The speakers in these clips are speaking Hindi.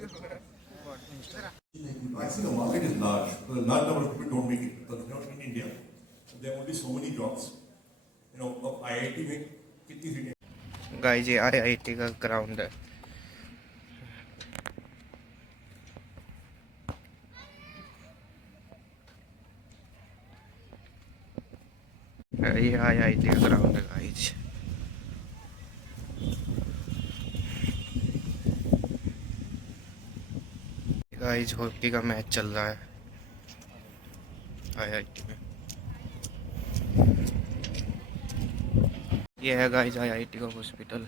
I think the market is large. A large number of people don't make it because in India there are only so many jobs. IIT में कितनी सीटें? गाइस ये IIT का ग्राउंड है। ये IIT का ग्राउंड है गाइस। गाइस हॉकी का मैच चल रहा है IIT में। ये है गाइस IIT का हॉस्पिटल।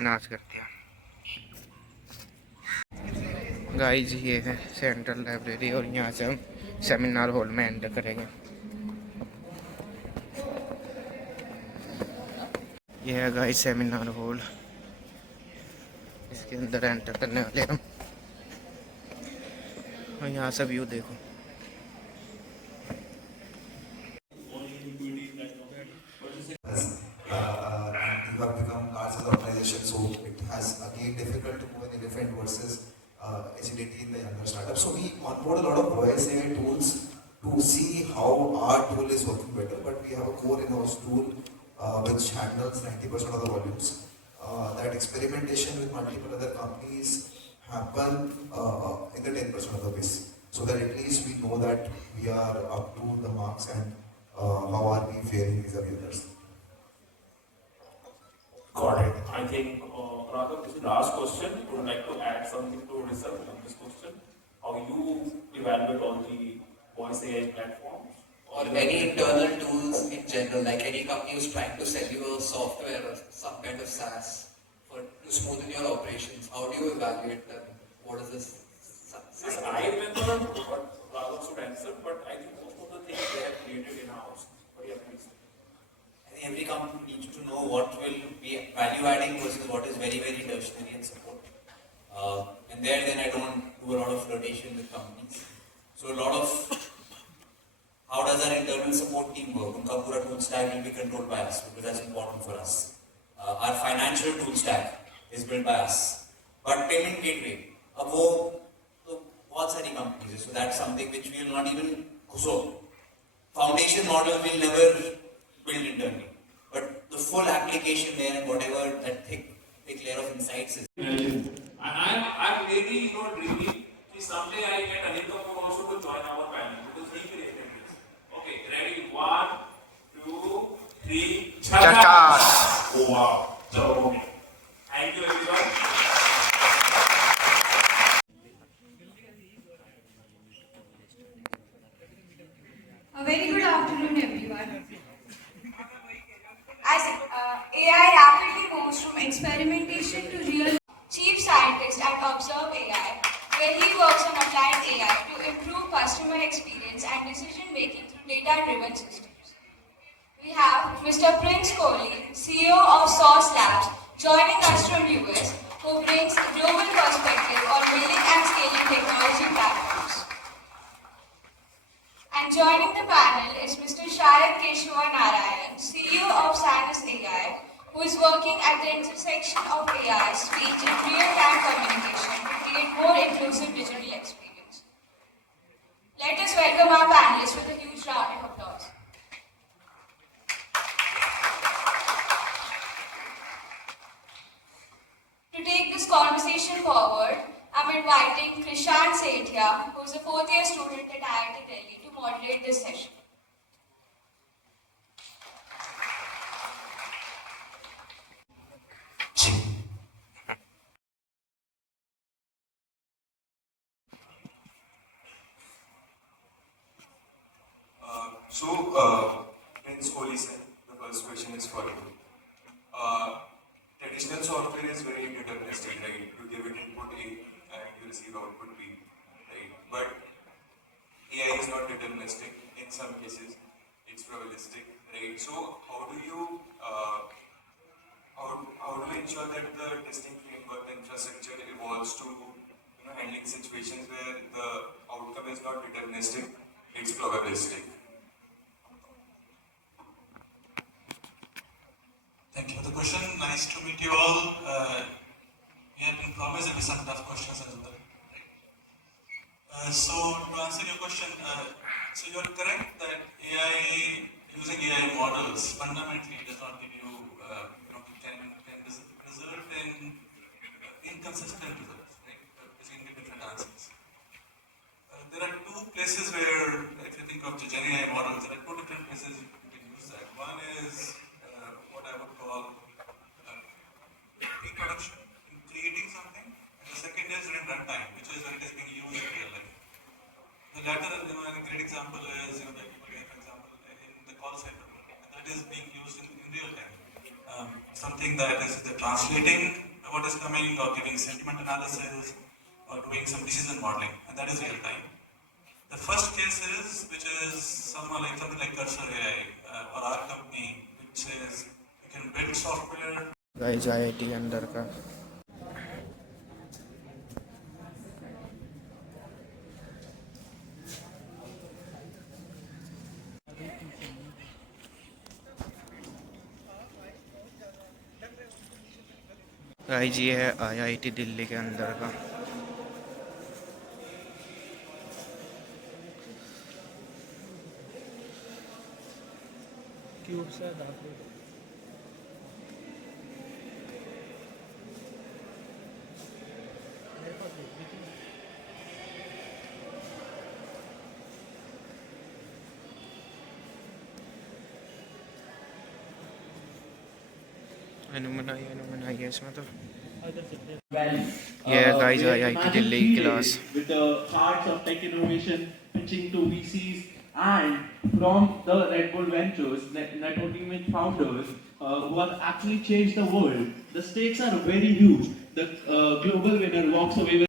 नाच करते हैं गाइस। ये है सेंट्रल लाइब्रेरी और यहाँ से हम सेमिनार हॉल में एंटर करेंगे। ये है गाइस सेमिनार हॉल, इसके अंदर एंटर करने वाले हम। और यहाँ से व्यू देखो। You have become large as an organization, so it has again difficult to move an elephant versus agility in the younger startup. So we onboard a lot of voice AI tools to see how our tool is working better. But we have a core in-house tool which handles 90% of the volumes. That experimentation with multiple other companies happen in the 10% of the base. So that at least we know that we are up to the marks and how are we faring vis-a-vis others. Got it. I think, Raghav, this is the last question. Would you like to add something to research on this question? How you evaluate all the voice AI platforms? Or any internal tools in general, like any company who's trying to sell you a software or some kind of SaaS to smoothen your operations. How do you evaluate them? What is this? Yes, I remember what Raghav should answer, but I think most of the things they have created in-house. But yeah, please. Every company needs to know what will be value adding versus what is very, very tertiary and support. And there then I don't do a lot of flirtation with companies. So a lot of how does our internal support team work? Unka pura tool stack will be controlled by us because that's important for us. Our financial tool stack is built by us. But payment gateway, वो तो बहुत सारी companies है. So that's something which we will not even so foundation model will never build internally. But the full application there and whatever that thick layer of insights is. And I'm really dreaming that someday I get Anil Kapoor also to join our panel because he created this. Okay, ready? 1, 2, 3. Chakas! Oh wow! So, thank you everyone. A very good afternoon, everyone. As AI rapidly moves from experimentation to real, Chief Scientist at Observe AI, where he works on applied AI to improve customer experience and decision making through data-driven systems. We have Mr. Prince Kohli, CEO of Source Labs, joining us from US, who brings a global perspective on building and scaling technology platforms. And joining the panel is Mr. Sharad Keshava Narayan, CEO of Sinus AI, who is working at the intersection of AI, speech, and real-time communication to create more inclusive digital experience. Let us welcome our panelists with a huge round of applause. To take this conversation forward, I'm inviting Krishant Sethia, who is a fourth-year student at IIT Delhi, to moderate this session. Prince Kohli said, the first question is for you. Traditional software is very deterministic, right? You give it input A and you receive output B, right? But AI is not deterministic. In some cases, it's probabilistic, right? So how do you ensure that the testing framework network, the infrastructure evolves to handling situations where the outcome is not deterministic, it's probabilistic. Thank you for the question. Nice to meet you all. We have been promised there will be some tough questions as well. So to answer your question, so you are correct that using AI models fundamentally does not give you, can result in inconsistent results, right? Which can give different answers. There are two places where, if you think of the Gen AI models, there are two different places you can use that. One is what I would call pre-production, in creating something, and the second is in runtime, which is when it is being used in real life. The latter, a great example is, for example, in the call center, that is being used in real time. Something that is translating what is coming, or giving sentiment analysis, or doing some decision modeling, and that is real time. The first case is, which is something like Cursor AI, or our company, which is you can build software. Guys IIT अंदर का गाइज ये है IIT दिल्ली के अंदर का। क्यूब से अनुमनाइए इसमें तो Yeah, guys, IIT Delhi class. With the hearts of tech innovation pitching to VCs, and from the Red Bull Ventures, networking with founders who have actually changed the world. The stakes are very huge. The global winner walks away with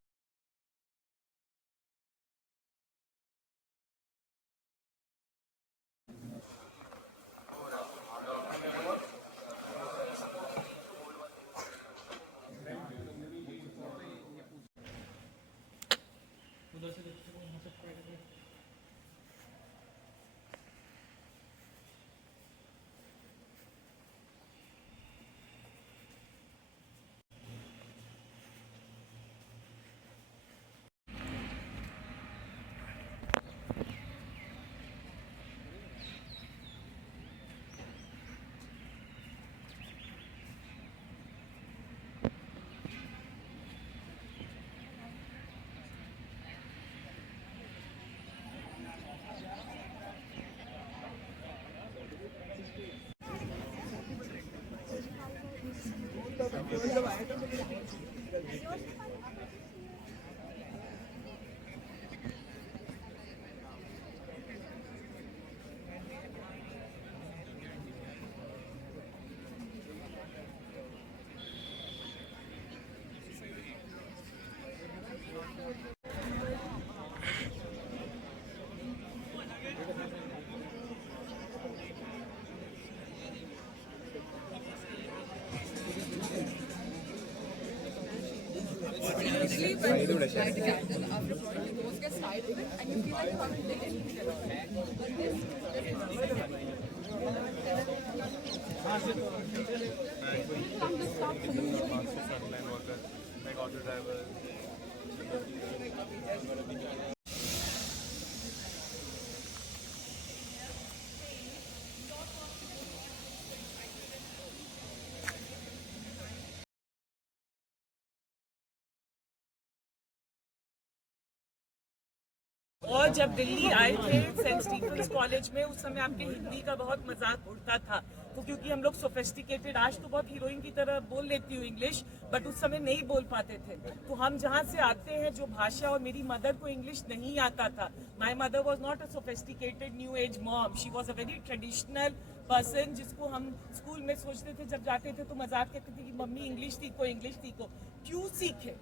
और जब दिल्ली आए थे सेंट स्टीफेंस कॉलेज में, उस समय आपके हिंदी का बहुत मजाक उड़ता था, तो क्योंकि हम लोग सोफिस्टिकेटेड, आज तो बहुत हीरोइन की तरह बोल लेती हूँ इंग्लिश, बट उस समय नहीं बोल पाते थे। तो हम जहाँ से आते हैं, जो भाषा, और मेरी मदर को इंग्लिश नहीं आता था। My mother was not a sophisticated new age mom, she was a very traditional person, जिसको हम स्कूल में सोचते थे, जब जाते थे तो मजाक कहते थे कि मम्मी इंग्लिश सीखो। क्यों सीखे?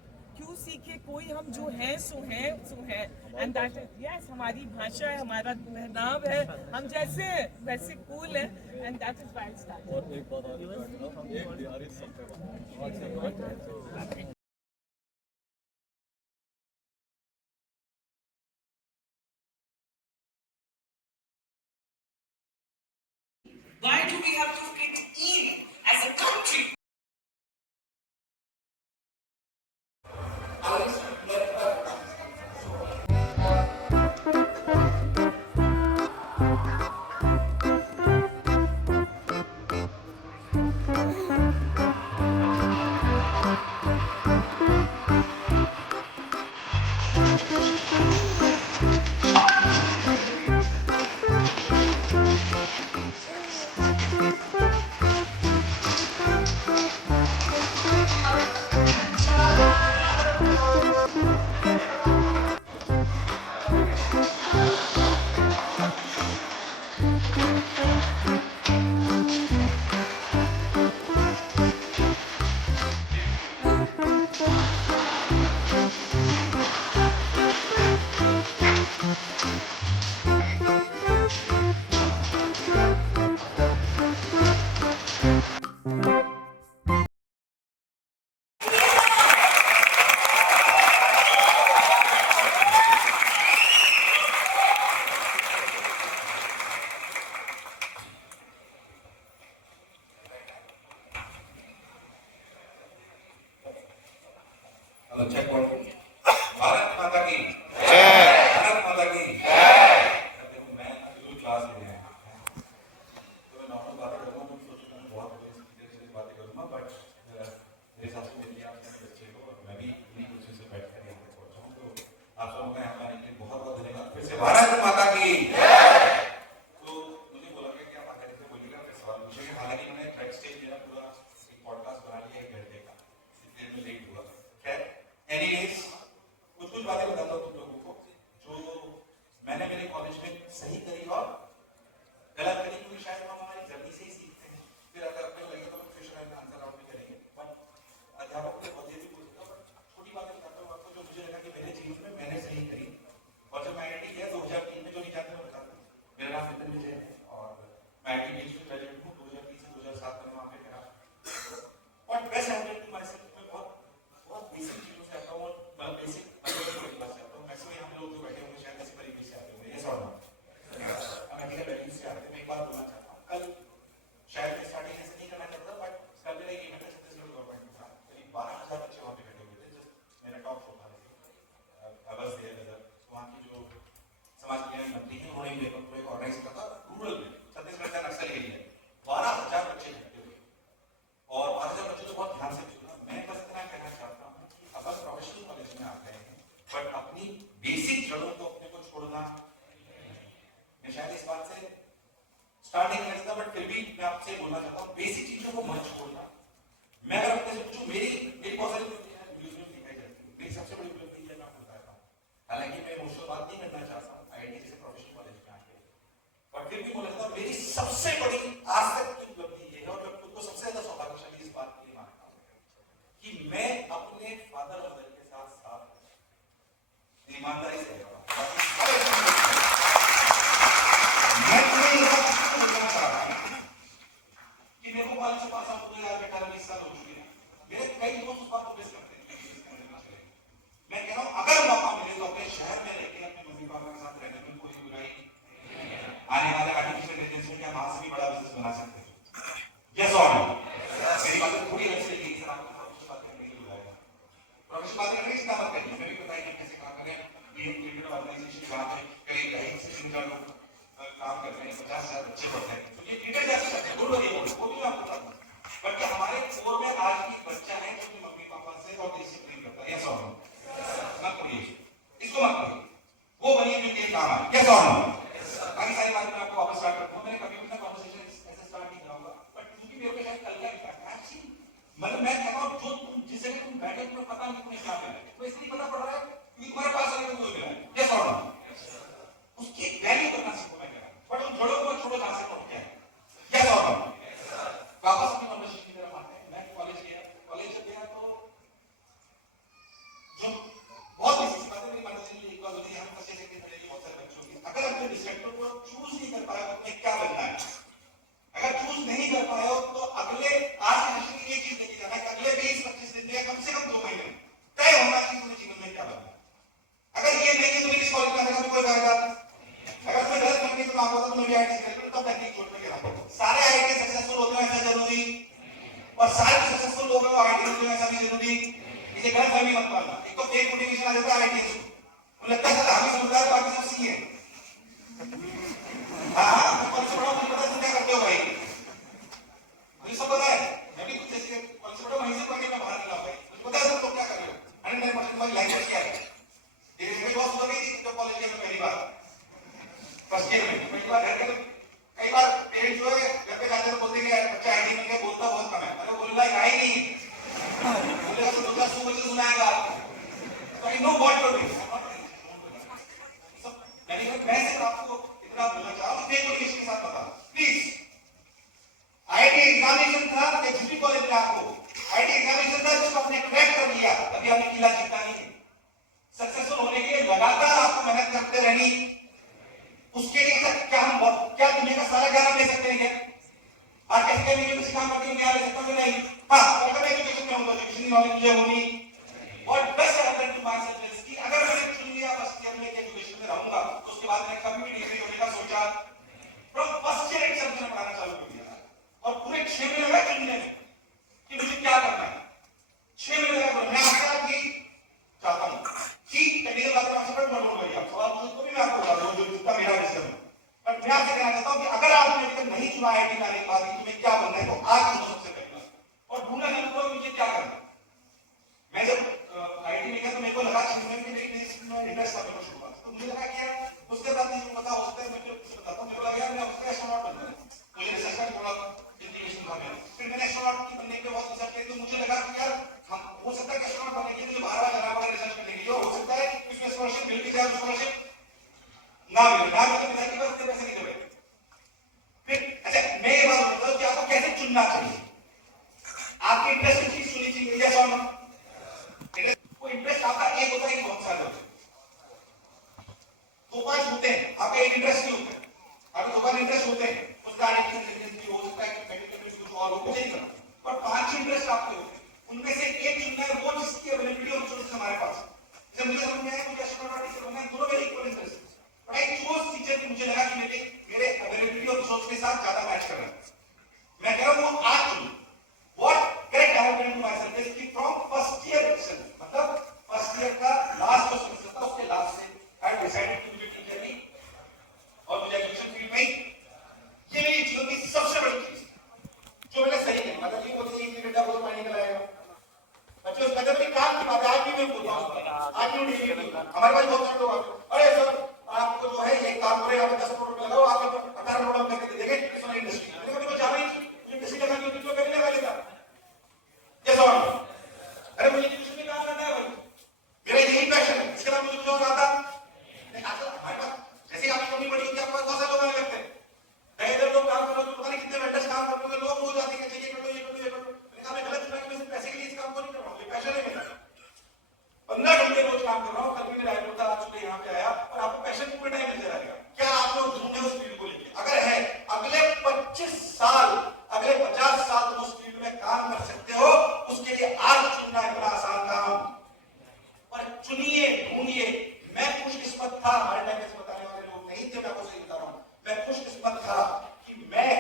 कोई हम जो हैं सो हैं, एंड दैट इज यस, हमारी भाषा है, हमारा पहनाव है, हम जैसे हैं वैसे कूल है, and that is why it started. Why do we have to fit in as a country? check one. Bharat माता की भारत माता की देखो मैं बिल्कुल क्लास ले रहा हूँ तो मैं नॉर्मल बातें करूँगा तुम सोचो मैं बहुत सीरियस बातें करूँगा बट मेरे हिसाब से मेरे आपसे बच्चे को मैं भी इन्हीं कुछ से बैठ कर यहाँ पे पहुँचा हूँ तो आप सबको मैं यहाँ आने के लिए बहुत बहुत धन्यवाद फिर से भारत माता की तो मुझे बोला गया कि आप आकर से बोलिएगा फिर सवाल पूछेंगे हालांकि मैंने बैक स्टेज मेरा पूरा एक पॉडकास्ट बना लिया एक घंटे का इतने में लेट हुआ खैर एनीवेज कुछ बातें बताता हूँ तुम लोगों को जो मैंने मेरे कॉलेज में सही करी और गलत करी क्योंकि शायद हम हमारी जर्नी से ही सीखते हैं फिर अगर अपने को लगेगा तो हम क्वेश्चन एंड आंसर राउंड भी करेंगे बट अध्यापक को बहुत भी पूछता हूँ बट छोटी बातें बताता हूँ आपको जो मुझे लगा कि मेरे जीवन में मैंने सही करी और जब मैं IIT गया 2003 में जो नहीं जानते मैं बताता हूँ मेरा नाम नितिन विजय है और मैं IIT बीच में ग्रेजुएट हूँ 2003 से 2007 में वहाँ पे करा but best handle to myself मैं बहुत बेसिक चीज़ों से आता हूँ और मतलब बेसिक क्लास से आता हूँ मैक्सिमम यहाँ पे लोग जो बैठे होंगे शायद इसी परिवेश से आते होंगे ये सॉरी अमेरिकन वैल्यूज से आते हैं मैं एक बात बोलना चाहता हूँ कल शायद मैं स्टार्टिंग ऐसे नहीं करना चाहता बट कल मेरा एक इवेंट है छत्तीसगढ़ गवर्नमेंट में था करीब 12,000 बच्चे वहाँ पे बैठे हुए थे जस्ट मेरा टॉक शो था अवर्स देयर नजर वहाँ की जो समाज कल्याण मंत्री हैं उन्होंने मेरे को एक ऑर्गेनाइज किया था रूरल में छत्तीसगढ़ का नक्सल एरिया 12,000 बच्चे इकट्ठे हुए और 12,000 बच्चे तो बहुत ध्यान से सुना मैं बस इतना कहना चाहता हूँ कि अगर प्रोफेशनल कॉलेज में आते हैं बट अपनी बेसिक जड़ों को अपने को छोड़ना मैं शायद इस बात से स्टार्टिंग नहीं था बट फिर भी मैं आपसे बोलना चाहता हूँ बेसिक चीजों को मत छोड़ना मैं अगर अपने से पूछूं मेरी बहुत सारी न्यूज़ में दिखाई जाती है मेरी सबसे बड़ी उपलब्धि है मैं आपको बताता हूँ हालांकि मैं इमोशनल बात नहीं करना चाहता हूँ IIT जैसे प्रोफेशनल कॉलेज में आके बट फिर भी बोला था मेरी सबसे बड़ी आज तक की उपलब्धि ये है और मैं खुद को सबसे ज्यादा सौभाग्यशाली इस बात के लिए मानता हूँ कि मैं अपने फादर मदर के साथ साथ ईमानदारी से रहा मैं तुम्हें ये बात बोलना चाह रहा हूँ कि मेरे को कॉलेज से पास आउट हो गया 18-20 साल हो चुके हैं मेरे कई दोस्त उस बात को मिस करते हैं मैं कह रहा हूँ अगर मौका मिले तो अपने शहर में रहकर अपने मम्मी पापा के साथ रहने में कोई बुराई आने वाले आर्टिफिशियल इंटेलिजेंस में क्या वहां से भी बड़ा बिजनेस बना सकते हैं यस और नो मेरी बात थोड़ी अलग से लेके सर आपको प्रोफेशनल बात करने के लिए बुलाया प्रोफेशनल बात करने की चिंता मत करिए मैं भी बताइए कैसे काम करें ये लिमिटेड ऑर्गेनाइजेशन जहाँ पे करीब 2.5 से 3 लोग काम कर रहे हैं 50,000 बच्चे पढ़ रहे हैं तो ये क्रिकेट जैसे सकते हैं वो भी मैं आपको बताऊँ बट क्या हमारे कोर में आज भी बच्चा है जो अपने मम्मी पापा से और देश से प्रेम करता है यस और नो मत करिए इसको मत करिए वो बनिए जो तेरे काम आए यस और नो बाकी सारी बातें मैं आपको वापस स्टार्ट करता हूँ मैंने कभी भी ना कॉन्वर्सेशन ऐसे स्टार्ट नहीं कराऊंगा बट क्योंकि मेरे को शायद कल का इम्पैक्ट है मतलब मैं कहता हूँ जो तुम जिस जगह तुम बैठे तुम्हें पता नहीं तुम्हें क्या मिला है तो इसलिए पता पड़ रहा है क्योंकि तुम्हारे पास आने को मिला है यस और नो उसकी वैल्यू करना सीखो मैं कह रहा हूँ बट उन जड़ों को छोड़ो जहाँ से पढ़ के आए यस और नो वापस अपनी कॉन्वर्सेशन की तरफ आते हैं मैं कॉलेज गया कॉलेज जब गया तो जो बहुत बेसिक बातें मेरी मदद से एक बात होती है हम फंसे सेकंड पढ़े बहुत सारे बच्चों की अगर अपने डिस्ट्रक्टर को चूज नहीं कर पाए तो क्या बनना है अगर चूज नहीं कर पाए हो तो अगले आज हमेशा ये चीज देखी जाना है कि अगले 20-25 दिन में कम से कम 2 महीने तय होना चाहिए तुम्हें जीवन में क्या बनना है अगर और सारे सक्सेसफुल लोग आईटी में ऐसा भी जरूरी इसे गलत फहमी मत पालना। एक तो फेक मोटिवेशन आ जाता है आईटीएस को, लगता है हम ही समझदार बाकी सब सी है। हाँ कौन से बड़ा मुझे पता तुम क्या करते हो भाई, मुझे सब पता है, मैं भी कुछ ऐसे कौन से बड़ा वहीं से पढ़ के मैं बाहर निकला भाई, मुझे पता है सब तुम क्या कर रहे हो। 100% तुम्हारी लैंग्वेज क्या है। मेरी बात सुन गई थी जब कॉलेज में पहली बार फर्स्ट ईयर में, पहली बार घर के कई बार पेरेंट्स जो है घर पे जाते तो बोलते हैं बच्चा आईटी में क्या बोलता बहुत कम है, अरे बोलना ही नहीं, बोलेगा तो दूसरा सुबह से सुनाएगा, तो I know what to do. मैं सिर्फ आपको इतना बोलना चाह रहा हूँ, के साथ बता प्लीज। आईटी एग्जामिनेशन था या जिस कॉलेज में आपको आईटी एग्जामिनेशन था जिसको आपने क्रैक कर लिया, अभी आपने किला जीता नहीं है। सक्सेसफुल होने के लिए लगातार आपको मेहनत करते रहनी, उसके लिए क्या दुनिया का सारा ज्ञान ले सकते हैं क्या? आज कैसे मैं किसी काम करके ज्ञान ले सकता हूं नहीं? हाँ अगर मैं एजुकेशन में हूं तो एजुकेशन नॉलेज मुझे होनी। और best happen to myself is कि अगर मैंने चुन लिया फर्स्ट ईयर में एजुकेशन में रहूंगा तो उसके बाद मैं कभी भी डिग्री होने का सोचा, फ्रॉम फर्स्ट ईयर एक सब्जेक्ट पढ़ाना चालू कर दिया और पूरे 6 महीने लगा चुनने में कि मुझे क्या करना है। 6 महीने लगा मैं आपका कि चाहता हूं कि टेक्निकल बात में आपसे पर नोट करिए आप सवाल पूछो तो भी मैं आपको बता दूं जो जितना मेरा विषय है। पर मैं आपसे कहना चाहता हूं कि अगर आपने अभी तक नहीं चुना आईटी लाने के बाद कि तुम्हें क्या बनना है तो आज चुनो सबसे पहले और ढूंढना शुरू करो मुझे क्या करना है। मैं जब आईटी में गया तो मेरे को लगा कि मैं इंटरेस्ट था मेरे शुरू तो मुझे लगा कि यार उसके बाद नहीं पता हो सकता है मैं कुछ बताता हूं। मेरे को लगा यार मैं उसका एस्ट्रोनॉट बनना है, मुझे रिसर्च का थोड़ा इंक्लिनेशन था मेरा। फिर मैंने एस्ट्रोनॉट की बनने के बहुत रिसर्च की तो मुझे लगा कि यार हम हो सकता है कि एस्ट्रोनॉट बनने के लिए बाहर जाना पड़ेगा रिसर्च करने के लिए, हो सकता है इसमें स्कॉलरशिप मिल भी जाए, स्कॉलरशिप ना मिले तो पिता की बात पैसे नहीं देवे। फिर अच्छा मैं ये बात बोलता हूं कि आपको कैसे चुनना चाहिए, आपकी इंटरेस्ट की चीज चुनी चाहिए या सो ना। वो इंटरेस्ट आपका एक होता है कि बहुत सारे होते हैं, 2-5 होते हैं आपके एक इंटरेस्ट नहीं होते, आपके 2-5 इंटरेस्ट होते हैं, उसका आगे की हो सकता है कि मेडिकल कुछ और हो मुझे नहीं करना, पर 5 इंटरेस्ट आपके होते हैं, उनमें से एक चुनना है वो जिसकी अवेलेबिलिटी और रिसोर्सेज हमारे पास है। जब मुझे समझ में आया मुझे एस्ट्रोनॉट टीचर बनना है, दोनों मेरे इक्वल इंटरेस्ट है, बट आई चोज टीचर कि मुझे लगा कि मेरे अवेलेबिलिटी और रिसोर्स के साथ ज्यादा मैच कर रहा है। मैं कह रहा हूं आज चुनो what correct I have done to myself is कि फ्रॉम फर्स्ट ईयर इटसेल्फ, मतलब फर्स्ट ईयर का लास्ट जो सेमेस्टर था उसके लास्ट से आई डिसाइडेड कि मुझे टीचर नहीं और मुझे एजुकेशन फील्ड में ये मेरी जीवन की सबसे बड़ी चीज जो मैंने सही कही। मतलब ये बोलते हैं कि बेटा वो पानी निकलाएगा बच्चे उस कदर में काम की बात है, आज भी मैं बोलता हूं, आज भी डिग्री हमारे पास बहुत सारे लोग अरे सर आपको जो है ये काम करेगा आप 10 करोड़ लगाओ आप 18 करोड़ करके देंगे किसान इंडस्ट्री में, लेकिन मुझे जाना ही इंडस्ट्री लगानी होती तो कभी लगा लेता कैसा हो। अरे मुझे एजुकेशन में काम करना है भाई, मेरा यही पैशन है, इसके बाद मुझे कुछ और आता नहीं। आजकल हमारे पास जैसे आपकी कंपनी बड़ी होती है आपके पास बहुत सारे लोग आने लगते हैं, कई इधर लोग काम कर रहे हो पता नहीं कितने वेंडर्स काम करते हैं, लोग रोज आते हैं चाहिए कर लो ये कर लो ये कर लो। मैंने कहा मैं गलत चुना कि मैं सिर्फ पैसे के लिए इस काम को नहीं कर रहा हूं, ये पैशन है मेरा, 15 घंटे रोज काम कर रहा हूं। कल भी मेरा राइटर था आज सुबह यहाँ पे आया और आपको पैशन पूरे टाइम मिल जाएगा। क्या आप लोग ढूंढे उस फील्ड को लेके, अगर है अगले 25 साल अगले 50 साल तुम उस फील्ड में काम कर सकते हो, उसके लिए आज चुनना इतना आसान काम, पर चुनिए ढूंढिए। मैं खुशकिस्मत था, हमारे टाइम में बताने वाले लोग नहीं थे, मैं आपको सही बता रहा हूं, मैं खुशकिस्मत था कि मैं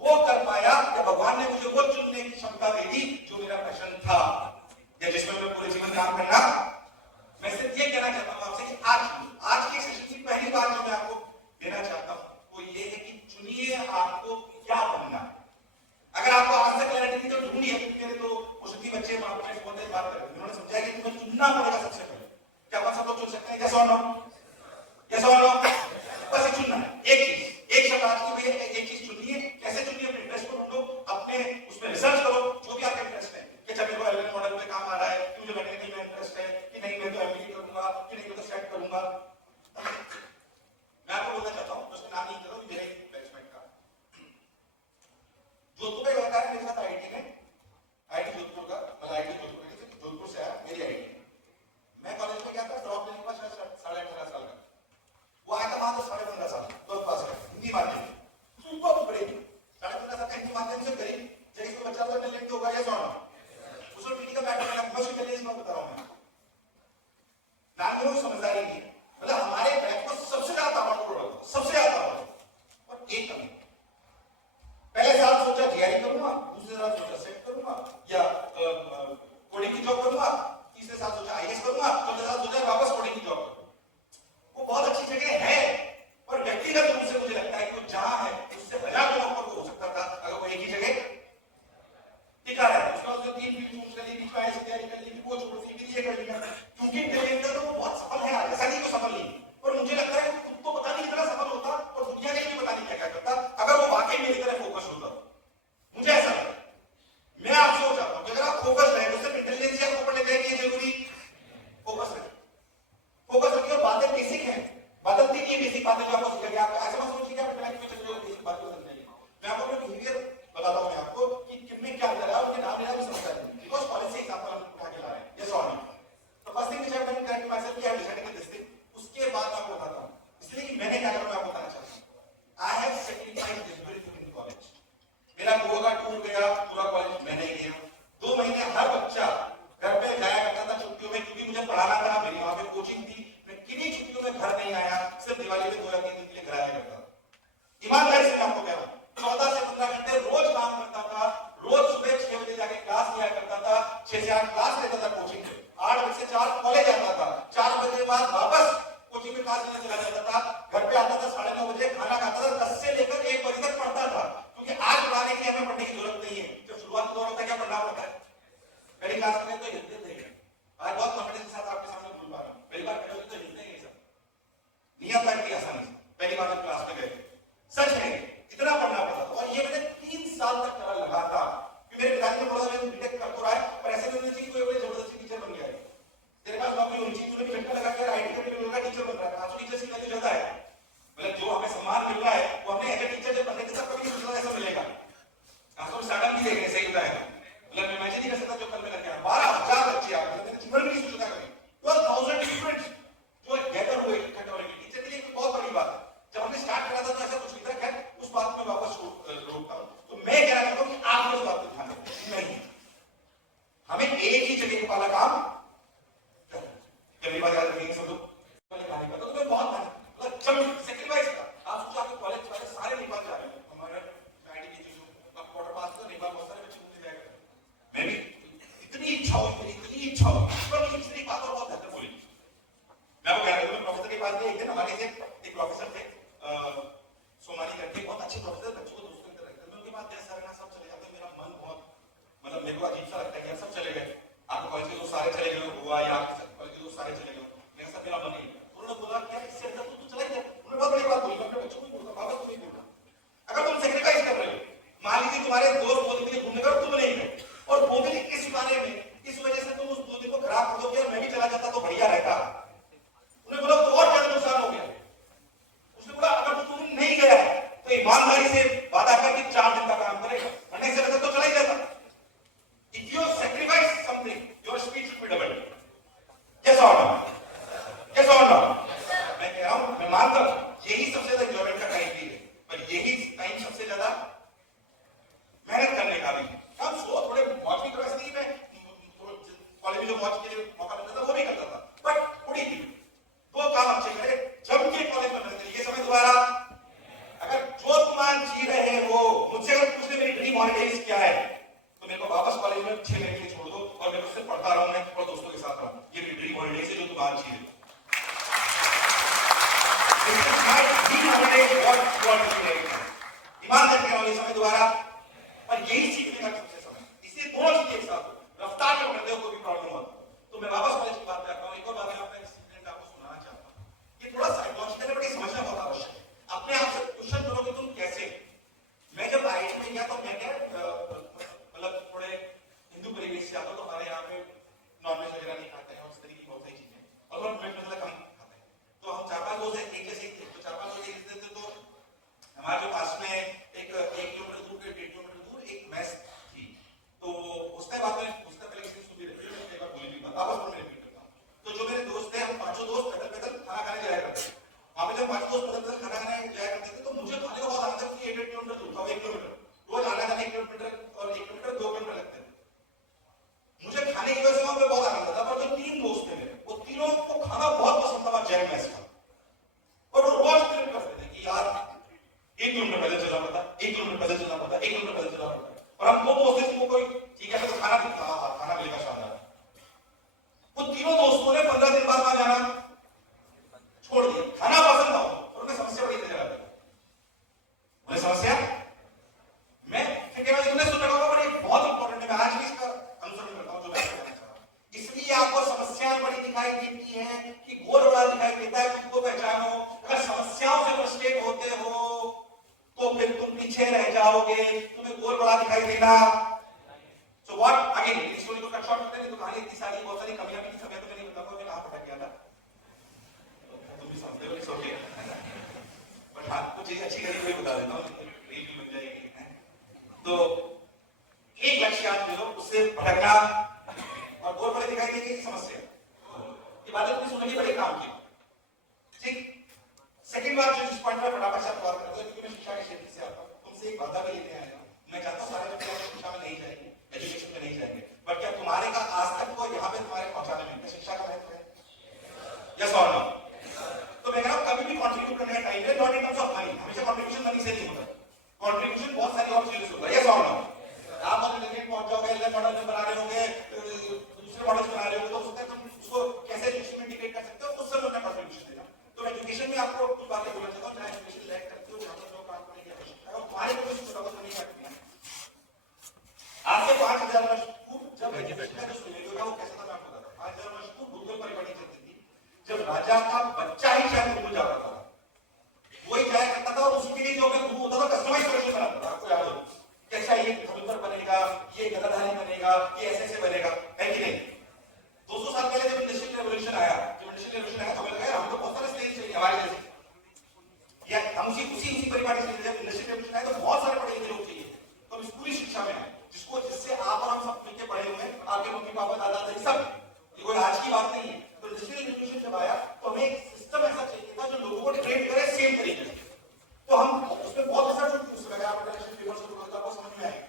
वो कर पाया कि भगवान ने मुझे वो चुनने की क्षमता दे दी जो मेरा पैशन था या जिसमें मैं पूरे जीवन काम करना। मैं सिर्फ ये कहना चाहता हूं आपसे कि आज के सेशन की पहली बात जो मैं आपको देना चाहता हूं वो ये है कि चुनिए आपको क्या बनना है। अगर आपको आज तक क्लैरिटी नहीं तो ढूंढिए, मेरे तो मुझे बच्चे मां बाप बहुत देर बात कर रहे हैं, उन्होंने समझाया कि तुम्हें चुनना पड़ेगा सबसे पहले। क्या आप सब लोग चुन सकते हैं? कैसे और नो कैसे और नो बस चुनना है एक शब्द आज की भैया एक चीज चुनिए। कैसे चुनिए? अपने इंटरेस्ट को ढूंढो, अपने उसमें रिसर्च करो जो भी आपका इंटरेस्ट है कि जब मेरे को एलएलएम मॉडल पे काम आ रहा है कि मुझे मैकेनिकल में इंटरेस्ट है कि नहीं मैं तो एमबीए करूंगा कि नहीं मैं तो सेट करूंगा। मैं आपको बोलना चाहता हूं उसका नाम नहीं करो मेरा एक बैचमेट का जोधपुर में रहता है मेरे साथ आईटी में, आईटी जोधपुर का, मतलब आईटी जोधपुर से आया मेरी आईटी। मैं कॉलेज में गया था, ड्रॉप लेने के बाद 18.5 साल का, वो आया था वहां तो 15.5 साल तो पास है हिंदी माध्यम सुपर ब्रेक 15.5 साल हिंदी माध्यम से करी जैसे कोई बच्चा तो नहीं होगा या सुना उसको टीटी का बैठा है बस के लिए मैं बता रहा हूं नाम लोग समझदारी नहीं है। मतलब हमारे बैच को सबसे ज्यादा ताबड़तोड़ होता है, सबसे ज्यादा और एक कमी। पहले साल सोचा जीआरई करूंगा, दूसरे साल सोचा सेट करूंगा, पता लगा था कि मेरे पिताजी ने बोला मैं बीटेक कर तो रहा है पर ऐसे नहीं चाहिए कोई बड़े जबरदस्ती टीचर बन गया है, तेरे पास नौकरी होनी चाहिए, तूने भी झटका लगा के आईटी कंपनी में लगा टीचर बन रहा है, आज टीचर की वैल्यू ज्यादा है, मतलब जो हमें सम्मान मिल रहा है वो हमने एज ए टीचर जब बनने के साथ कभी नहीं सोचा ऐसा मिलेगा। आज तो स्टार्टअप भी देख रहे सही बताया, मतलब मैं इमेजिन नहीं कर सकता जो कल में लग गया 12,000 बच्चे आ गए, मैंने जीवन में नहीं सोचा कभी 12,000 स्टूडेंट्स जो गैदर हुए इकट्ठा होने के टीचर के लिए बहुत बड़ी बात है। जब हमने स्टार्ट करा था तो ऐसा कुछ नहीं था, खैर उस बात में वापस रोकता हूं। तो मैं कहना चाहता हूं कि आप उस बात को ध्यान रखें, नहीं हमें एक ही जगह वाला काम करने बात याद रखेंगे सब लोग तो तुम्हें बहुत मतलब जब सेक्रीफाइस का आप सोचो आपके कॉलेज वाले सारे नेपाल जा रहे हैं, हमारे आईटी के जो क्वार्टर पास तो नेपाल बहुत सारे बच्चे घूमने जाएगा, मैं भी इतनी इच्छा हो मेरी इतनी इच्छा हो पर मुझे किसी बात और बहुत बेहतर बोली। मैं वो कह रहा हूँ प्रोफेसर के पास एक दिन हमारे एक प्रोफेसर थे सोमानी करके, बहुत अच्छे प्रोफेसर, बच्चों को दोस्तों की तरह रखते, मैं उनके पास सर ना सब चले जाते, मेरा मन बहुत मतलब मेरे को अजीब सा लगता है यार सब चले गए, आपके कॉलेज के दोस्त सारे चले गए हुआ या आपके कॉलेज के दोस्त सारे चले गए, मेरा सब मेरा मन नहीं। उन्होंने बोला क्या इससे अंदर तू चला गया, उन्होंने बहुत बड़ी बात बोली, मैं अपने बच्चों को बोलता बाबा तुम नहीं बोलना, अगर तुम सेक्रीफाइस कर रहे हो, मान लीजिए तुम्हारे दोस्त मोदी के लिए घूमने गए तुम नहीं गए और मोदी ने इस बारे में इस वजह से तुम उस मोदी को खराब कर दोगे, मैं भी चला जाता तो बढ़िया रहता, उन्हें बोला तो और ज्यादा नुकसान हो गया। उसने बोला अगर तुम नहीं गया तो ईमानदारी से वादा करके 4 दिन का काम करेगा, वरना इससे बेहतर तो चला ही जाता। If you sacrifice something, your speed should be doubled. Yes or no? Yes or no? मैं कह रहा हूं, मैं मानता हूं यही सबसे ज्यादा एंजॉयमेंट का टाइम भी है, पर यही टाइम सबसे ज्यादा मेहनत करने का भी है। हम सो थोड़े वॉच भी करवा सकते, मैं कॉलेज में जो वॉच के लिए मौका मिलता था वो भी करता था, बट थोड़ी थी दो काम अच्छे करे जब के कॉलेज में मेहनत करिए। समय दोबारा अगर जो तुम जी रहे हो, मुझसे अगर पूछने मेरी ड्रीम हॉलिडेज क्या है तो मेरे को वापस कॉलेज में 6 महीने के लिए छोड़ दो और मैं उससे पढ़ता रहूं, मैं और दोस्तों के साथ रहूं, ये मेरी ड्रीम हॉलिडेज है जो तुम आज जी रहे हो। ईमानदारी कह रहा हूं, ये समय दोबारा और यही सीखने का सबसे समय, इसे दोनों चीजें एक साथ हो, रफ्तार में बढ़ते हो कोई भी प्रॉब्लम हो। तो मैं वापस कॉलेज की बात पे आता हूं, एक और बात मैं अपने स्टूडेंट आपको सुनाना चाहता हूं, ये थोड़ा साइकोलॉजिकल है बट ये समझना बहुत आवश्यक है। अपने आप से क्वेश्चन करो कि तुम कैसे। मैं जब आईआईटी में गया तो मैं क्या मतलब थोड़े हिंदू परिवेश से आता हूं, तो हमारे यहाँ पे नॉनवेज वगैरह नहीं खाते हैं और इस तरीके की बहुत सारी चीजें, और हम मिर्च मसाला कम खाते हैं। तो हम 4-5 दोस्त एक जैसे थे, तो 4-5 दोस्त एक जैसे थे, तो हमारे जो पास में एक किलोमीटर दूर 1.5 किलोमीटर दूर एक मैस थी, तो उसके बाद में उसका पहले किसी सुबह रहती है, एक बार बोली भी बात आपस में रिपीट करता हूँ। तो जो मेरे दोस्त थे, हम 5 दोस्त पैदल खाना खाने जाया करते, वहां पे जब 5 दोस्त पैदल खाना खाने जाया करते थे तो मुझे खाने का बहुत आनंद था कि 1.5 किलोमीटर दूर था, 1 किलोमीटर रोज आना जाना, 1 किलोमीटर और 1 किलोमीटर 2 किलोमीटर लगते थे। मुझे खाने की वजह से वहां पे बहुत आनंद था, पर जो 3 दोस्त थे मेरे, वो तीनों को खाना बहुत पसंद था जैन मैस का, और वो रोज ट्रिप करते थे कि यार 1 किलोमीटर पैदल चलना पड़ता, 1 किलोमीटर पैदल चलना पड़ता, 1 किलोमीटर पैदल चलना पड़ता। और हम 2 दोस्त थे जिनको कोई ठीक है तो खाना खाना मिलेगा शानदार। वो तीनों दोस्तों ने 15 दिन बाद वहां जाना छोड़ दिया, खाना पसंद था और उन्हें समस्या बड़ी नजर आती, उन्हें समस्या मैं फिर कह रहा हूं, तुमने सुना होगा पर ये बहुत इंपॉर्टेंट है, मैं आज भी इसका अनुसरण करता हूं जो मैं कहना चाह रहा हूं। इसलिए आपको समस्याएं बड़ी दिखाई देती हैं कि गोल बड़ा दिखाई देता है, खुद को पहचानो। अगर समस्याओं से फ्रस्ट्रेट होते हो तो फिर तुम पीछे रह जाओगे, तुम्हें गोल बड़ा दिखाई देगा। सो व्हाट अगेन इस स्टोरी को कट शॉर्ट करते हैं, तो कहानी इतनी सारी बहुत सारी कमियां भी थी, सब तो मैं नहीं बताऊंगा मैं कहां भटक गया था, तुम भी समझते हो, इट्स ओके, बट हां कुछ चीज अच्छी करी हुई बता देता हूं, रील भी बन जाएगी। तो एक लक्ष्य आप ले लो, उससे भटकना और गोल बड़े दिखाई देंगे समस्या, ये बातें तुमने सुनने की बड़ी काम की, ठीक। सेकंड बात जो जिस पॉइंट पर फटाफट से बात करते हैं, क्योंकि मैं शिक्षा के क्षेत्र से आता हूं, तुमसे एक वादा भी लेते आया हूं, मैं चाहता हूं सारे बच्चे शिक्षा में नहीं जाएंगे, एजुकेशन में नहीं जाएंगे, बट क्या तुम्हारे का आज तक को यहाँ पे तुम्हारे पहुंचाने में शिक्षा का महत्व है? यस और नो? तो मैं कह रहा हूं कभी भी कंट्रीब्यूट करने का टाइम है, not in terms of money, हमेशा कंट्रीब्यूशन मनी से नहीं होता, कंट्रीब्यूशन बहुत सारी और चीजों से होता है। यस और नो? आप अपने लेवल पहुंच जाओगे, एलएम मॉडल बना रहे होंगे, दूसरे मॉडल बना रहे होंगे, तो उससे तुम उसको कैसे एजुकेशन में इंटीग्रेट कर सकते हो, उससे मैं कंट्रीब्यूशन देना। तो एजुकेशन में आपको कुछ बातें बोलना चाहता हूं, जहां एजुकेशन लैक करते हो, जहां पर जो काम करने की आवश्यकता है, तुम्हारे को कुछ जरूरत नहीं है। आज से 5000 वर्ष पूर्व जब एजुकेशन का जो सुनियोगा वो कैसा था मैं आपको बताता हूं। 5000 वर्ष पूर्व गुरुकुल परिपाटी चलती थी, जब राजा का बच्चा ही शायद गुरुकुल जाता था, वही जाया करता था, और उसके लिए जो गुरु होता था कस्टमाइज करके बनाता था, आपको याद हो क्या चाहिए लूफर बनेगा, ये गदाधारी बनेगा, ये ऐसे बनेगा, है कि नहीं? 200 साल पहले जब इंडस्ट्रियल रेवोल्यूशन आया तो हमें लगा हम तो बहुत सारे स्लेव्स चाहिए हमारे जैसे, या हम उसी परिवार से जब इंडस्ट्रियल रेवोल्यूशन आया तो बहुत सारे पढ़े लिखे लोग चाहिए, तो हम स्कूली शिक्षा में आए जिससे आप और हम सब मिलकर पढ़े हुए हैं, आपके मम्मी पापा दादा दादी सब, ये कोई आज की बात नहीं है। तो इंडस्ट्रियल रेवोल्यूशन जब आया तो हमें एक सिस्टम ऐसा चाहिए था जो लोगों को ट्रेन करे सेम तरीके से, तो हम उसमें बहुत रिसर्च उस समय आप इंटरनेशनल पेपर्स को पढ़ा आपको समझ में आएगा।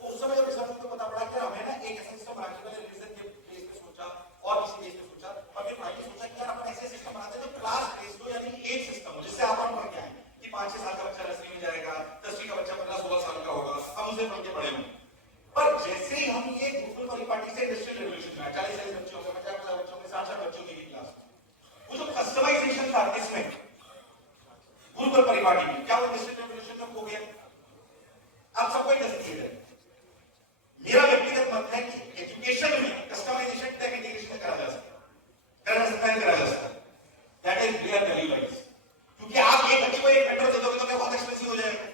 तो उस समय जब रिसर्च को पता पड़ा कि हमें ना एक ऐसा सिस्टम बनाना चाहिए, रिलीजन के बेस पे सोचा और किसी बेस पे सोचा, और फिर फाइनली सोचा कि यार अपन ऐसे सिस्टम बनाते हैं जो क्लास बेस्ड हो, यानी एक सिस्टम हो जिससे अपन पढ़ के आए कि 5-6 साल का बच्चा 10वीं में जाएगा, 10वीं का बच्चा 15-16 साल का होगा, हम उसे पढ़ के पढ़े होंगे। पर जैसे ही हम ये ग्रुप परिपाटी से इंडस्ट्रियल रेवोल्यूशन में 40 बच्चों के 50 बच्चों के 60 बच्चों की क्लास, वो जो कस्टमाइजेशन था इसमें गुरुकुल परिपाटी में, क्या वो इंडस्ट्रियल रेवोल्यूशन में हो गया? आप सबको एक नजरिए है, मेरा व्यक्तिगत मत है कि एजुकेशन में कस्टमाइजेशन टेक इंटीग्रेशन में करा जा सकता है, that is real value wise, क्योंकि आप एक बच्चे को एक पेट्रोल दे दोगे तो क्या बहुत एक्सपेंसिव हो जाएगा,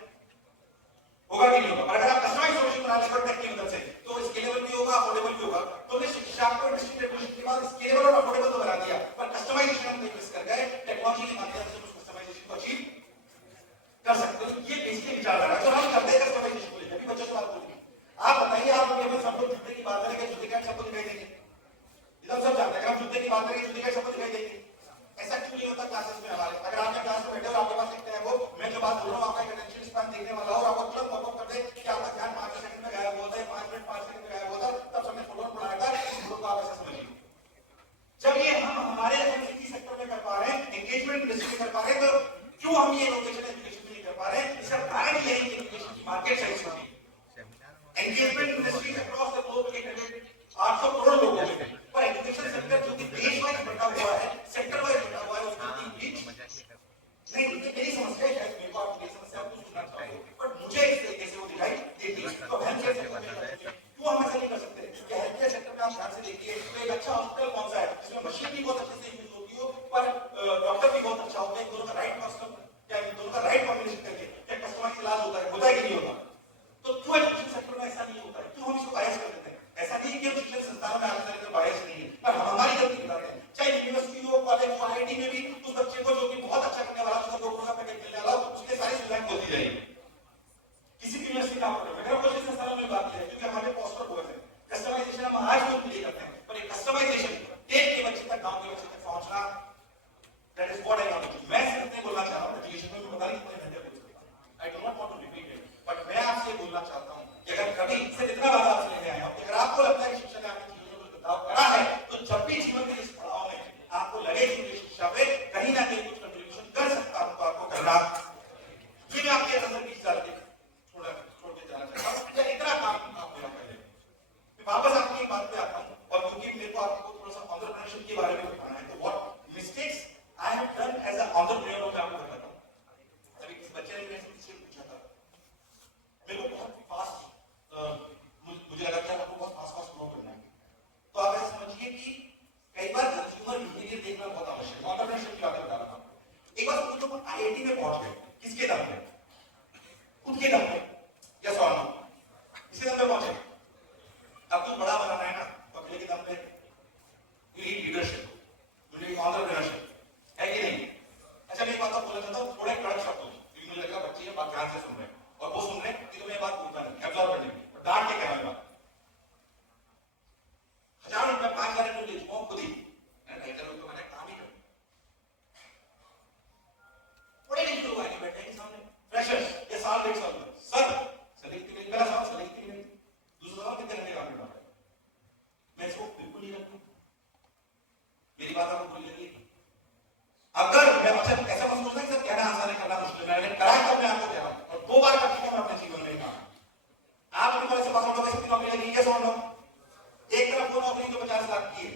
होगा कि नहीं होगा? और अगर आप कस्टमाइज सॉल्यूशन बना लेते हो टेक की मदद से तो स्केलेबल भी होगा, अफोर्डेबल भी होगा। तो हमने शिक्षा को इंडस्ट्रियल रेवोल्यूशन के बाद स्केलेबल और अफोर्डेबल तो बना दिया, पर कस्टमाइजेशन हम मिस कर गए, टेक्नोलॉजी के माध्यम से उस कस्टमाइजेशन को अचीव कर सकते हैं। ये बेसिकली विचारधारा है जो हम करते हैं कस्टमाइजेशन को लेकर। अभी बच्चों से बात बोलिए, आप बताइए, आप केवल सब लोग जूते की बात करेंगे, जूते का सबको दिखाई देंगे, इधर सब जानते हैं, हम जूते की बात करेंगे, जूते का सबको दिखाई देंगे। ऐसा क्यों नहीं होता क्लासेस में हमारे? अगर आपके क्लास में बैठे हो, आपके पास एक टैब हो, मैं जो बात बोल रहा हूँ आपका अटेंशन स्पैन देखने वाला हो, और आपको तुरंत पॉपअप कर दे कि आपका ध्यान 5 सेकंड में गायब होता है, 5 मिनट 5 सेकंड में गायब होता है, तब सबने फोटो बनाया था, इस फोटो को आप ऐसे समझिए। जब ये हम हमारे एफएमसीजी सेक्टर में कर पा रहे हैं, एंगेजमेंट इंडस्ट्री में कर पा रहे हैं, तो क्यों हम ये लोकेशन एजुकेशन में नहीं कर पा रहे हैं? इसका कारण ये है कि एजुकेशन की मार्केट साइज छोटी है। Engagement industry across the globe 800 crore लोग हैं, पर एजुकेशन सेक्टर जो कि देश वाइज बटा हुआ है, सेक्टर वाइज बटा हुआ है, उसकी रीच नहीं। मेरी समस्या है, मेरे को आपकी समस्या आपको सुनना चाहिए, बट मुझे इस तरीके से वो दिखाई देती है। तो हेल्थ केयर सेक्टर में क्यों हम ऐसा नहीं कर सकते? कि हेल्थ केयर सेक्टर में आप ध्यान से देखिए, तो एक अच्छा हॉस्पिटल कौन सा है जिसमें मशीन भी बहुत अच्छे से यूज होती हो, पर डॉक्टर भी बहुत अच्छा होता है, दोनों का राइट दोनों का राइट कॉम्बिनेशन करके क्या कस्टमाइज इलाज होता है कि नहीं होता? तो क्यों एजुकेशन सेक्टर में ऐसा नहीं होता है? क्यों हम इसको बायस कर देते हैं? ऐसा नहीं कि हम शिक्षण संस्थानों में आगे चलकर बायस नहीं है, पर हम हमारी गलती बताते हैं। चाहे यूनिवर्सिटी हो, कॉलेज हो, आईआईटी में भी उस बच्चे को जो कि बहुत अच्छा करने वाला, उसको 2 करोड़ का पैकेज मिलने वाला, उसके सारी सुविधाएं खोलती जाएगी। किसी भी यूनिवर्सिटी का आपको अगर कोचिंग संस्थानों में बात करें, क्योंकि हमारे पोस्टर बहुत है, कस्टमाइजेशन हम आज भी नहीं करते हैं, पर एक कस्टमाइजेशन एक के बच्चे तक, गांव के बच्चे तक पहुंचना, that is what I want to do. मैं सिर्फ इतना बोलना चाह रहा हूं, एजुकेशन में पता नहीं कितने घंटे बोल सकता हूं, I do not want to repeat it, but मैं आपसे बोलना चाहता हूं कि अगर कभी से इतना बात आपसे लेने आया हूं, अगर आपको लगता है कि शिक्षा ने आपके जीवन में कुछ बदलाव करा है, तो जब भी जीवन के इस पड़ाव में आपको लगे कि शिक्षा पे कहीं ना कहीं कुछ कंट्रीब्यूशन कर सकता हूं, तो आपको करना। ये मैं आपके अंदर की डाल के छोड़ के जाना चाहता हूं, या इतना काम आप मेरा पहले। मैं वापस आपकी एक बात पे आता हूं, और क्योंकि मेरे को आपको थोड़ा सा एंटरप्रेन्योरशिप के बारे में बताना है, तो what mistakes I have done as a entrepreneur, मैं आपको बताता हूं। अभी किसी बच्चे ने मेरे से पूछा था, मेरे को बहुत फास्ट मुझे लगा कि आपको बहुत फास्ट ग्रो करना है, तो आप ऐसा समझिए कि कई बार कंज्यूमर बिहेवियर देखना बहुत आवश्यक है। एंटरप्रेन्योरशिप की बात बता रहा हूं। एक बार सोचो तुम आईआईटी में पहुंच गए, किसके दम पे? खुद के दम पे, या सवाल किसके दम पे पहुंचे? अब कुछ बड़ा बनाना है ना, तो अपने के दम पे you need leadership, you need entrepreneurship, है कि नहीं? अच्छा, मैं एक बात और बोलना चाहता हूं, थोड़े कड़क शब्दों में, क्योंकि मुझे लगा बच्चे ये बात ध्यान से सुन रहे हैं, और वो सुन रहे हैं कि तुम्हें बात बोलता नहीं, एब्जॉर्ब करने में, डांट के कहना बात। 1000 रुपए 5000 रुपए ले चुका हूं खुद ही, नहीं करो तो मैंने काम ही कर। बड़े लिखे लोग आगे बैठे हैं सामने, फ्रेशर्स, ये साल 1.5 साल सर सलीम की मेरा सवाल सलीम की नहीं, दूसरा सवाल कितने घंटे काम करना है? मैं इसको बिल्कुल नहीं रखूं, मेरी बात आपको बुरी लगी? अगर मैं अच्छा ऐसा मत सोचना कि सर कहना आसान है, करना मुश्किल है, मैंने करा तब मैं आपको कह रहा हूं, और 2 बार कर चुका मैं अपने जीवन में काम। आप अपनी से पास आउट होकर नौकरी लगी है, समझ लो। एक तरफ वो नौकरी जो 50 लाख की है,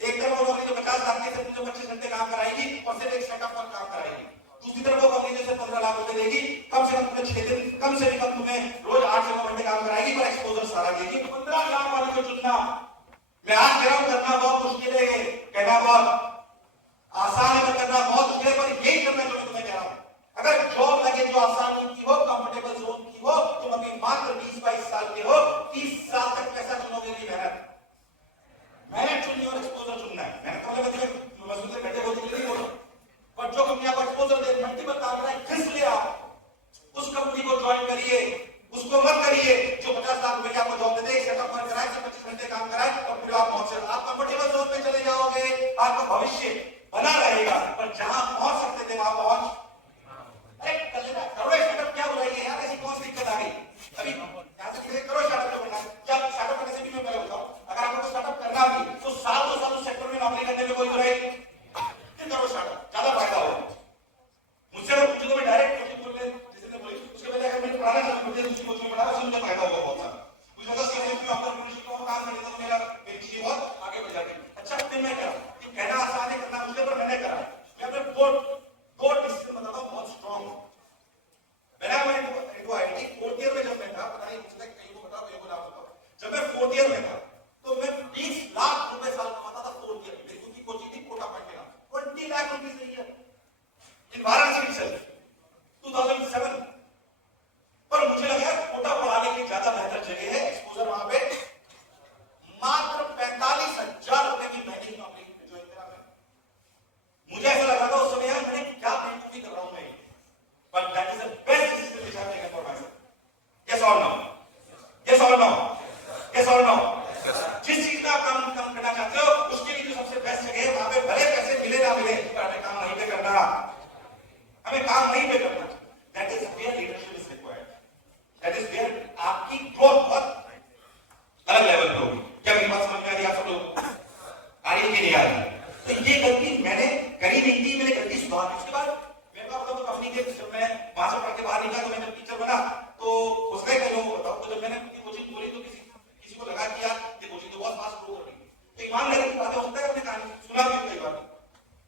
एक तरफ वो नौकरी जो 50 लाख की है, सिर्फ 25 घंटे काम कराएगी और सिर्फ एक सेटअप पर काम कराएगी। दूसरी तरफ वो कंपनी जो 15 लाख रुपए देगी, कम से कम तुम्हें 6 दिन, कम से कम तुम्हें रोज 8 से 9 घंटे काम कराएगी, पर एक्सपोजर सारा देगी। 15 लाख वाले को चुनना, मैं आज कह रहा हूं, करना बहुत मुश्किल है, कहना बहुत आसान है, करना बहुत मुश्किल है, पर यही करना जो मैं तुम्हें कह रहा हूं। अगर जॉब लगे जो आसानी की हो, कंफर्टेबल जोन की हो, तुम अभी मात्र 20-22 साल के हो, 30 साल तक पैसा चुनोगे की मेहनत चुननी और एक्सपोजर चुनना है। मैंने तो मतलब मजदूर से घंटे होती नहीं बोलो, पर जो कंपनी आपको एक्सपोजर दे, मल्टीपल काम कराए, इसलिए आप उस कंपनी को ज्वाइन करिए, उसको मत करिए जो 50 लाख रुपए आपको जॉब देते, सेटअप पर कराए, 25 घंटे काम कराए और फिर आप कंफर्टेबल जोन में चले जाओगे, आपका भविष्य बना रहेगा, पर जहां पहुंच सकते थे वहां पहुंच करोड़ों स्टार्टअप क्या बुराई है यार, ऐसी कौन सी दिक्कत आ गई? अभी यहां से किसी करोड़ स्टार्टअप करना है, जब स्टार्टअप करने से भी मैं पहले बताऊं, अगर आपको स्टार्टअप करना भी तो 2 साल उस सेक्टर में नौकरी करने में कोई बुराई नहीं, फिर करो स्टार्टअप, ज्यादा फायदा होगा। मुझसे अगर पूछो तो मैं डायरेक्ट कोचिंग बोल रहे जैसे ने बोली, उसके पहले अगर मैंने पुराना समय मुझे दूसरी कोचिंग पढ़ा उससे मुझे फायदा होगा बहुत सारा। मुझे लगा सीखने की ऑपर्चुनिटी को काम करने तो मेरा बेटी बहुत आगे बढ़ जाती। अच्छा फिर मैं क्या कहना आसान है, करना मुझे, पर मैंने करा। मैं अपने दो डिसीजन बताता हूं बहुत strong. When I went into IT, 4th year में जब मैं था, पता नहीं मुझे कहीं को बताओ, कहीं को ना बताओ, जब मैं 4th year में था, तो मैं 20 लाख रुपए साल कमाता था 4th year में, क्योंकि कोचिंग थी कोटा पॉइंट में, 20 lakh rupees a year in Varanasi itself, 2007। पर मुझे लगा कोटा पढ़ाने की ज्यादा बेहतर जगह है, एक्सपोजर वहां पे मात्र 45,000 रुपए की महीने की नौकरी ज्वाइन करा मैं। मुझे ऐसा लगा था उस समय यार मैंने क्या बेवकूफी कर रहा हूं मैं, but that is the best decision which I have taken for myself. Yes or no? Yes or no? Yes or no? जिस चीज का काम करना चाहते हो उसके लिए जो सबसे बेस्ट जगह है वहां पे भले पैसे मिले ना मिले, हमें काम नहीं पे करना, हमें काम नहीं पे करना। That is where leadership is required. That is where आपकी ग्रोथ बहुत अलग लेवल पे होगी। क्या मेरी बात समझ में आ रही है आप सब लोग? आ रही है कि नहीं आ रही? तो ये गलती मैंने करी नहीं थी, मैंने गलती सुधारी। उसके बाद तो कंपनी के जब मैं वहां से पढ़ के बाहर निकला तो मैं जब टीचर बना तो उसका एक लोगों को बताऊं, तो जब मैंने अपनी कोचिंग खोली तो किसी को लगा कि यार ये कोचिंग तो बहुत फास्ट ग्रो कर रही है। तो ईमानदारी की बात होता है, अपने कहानी सुना भी कई बार।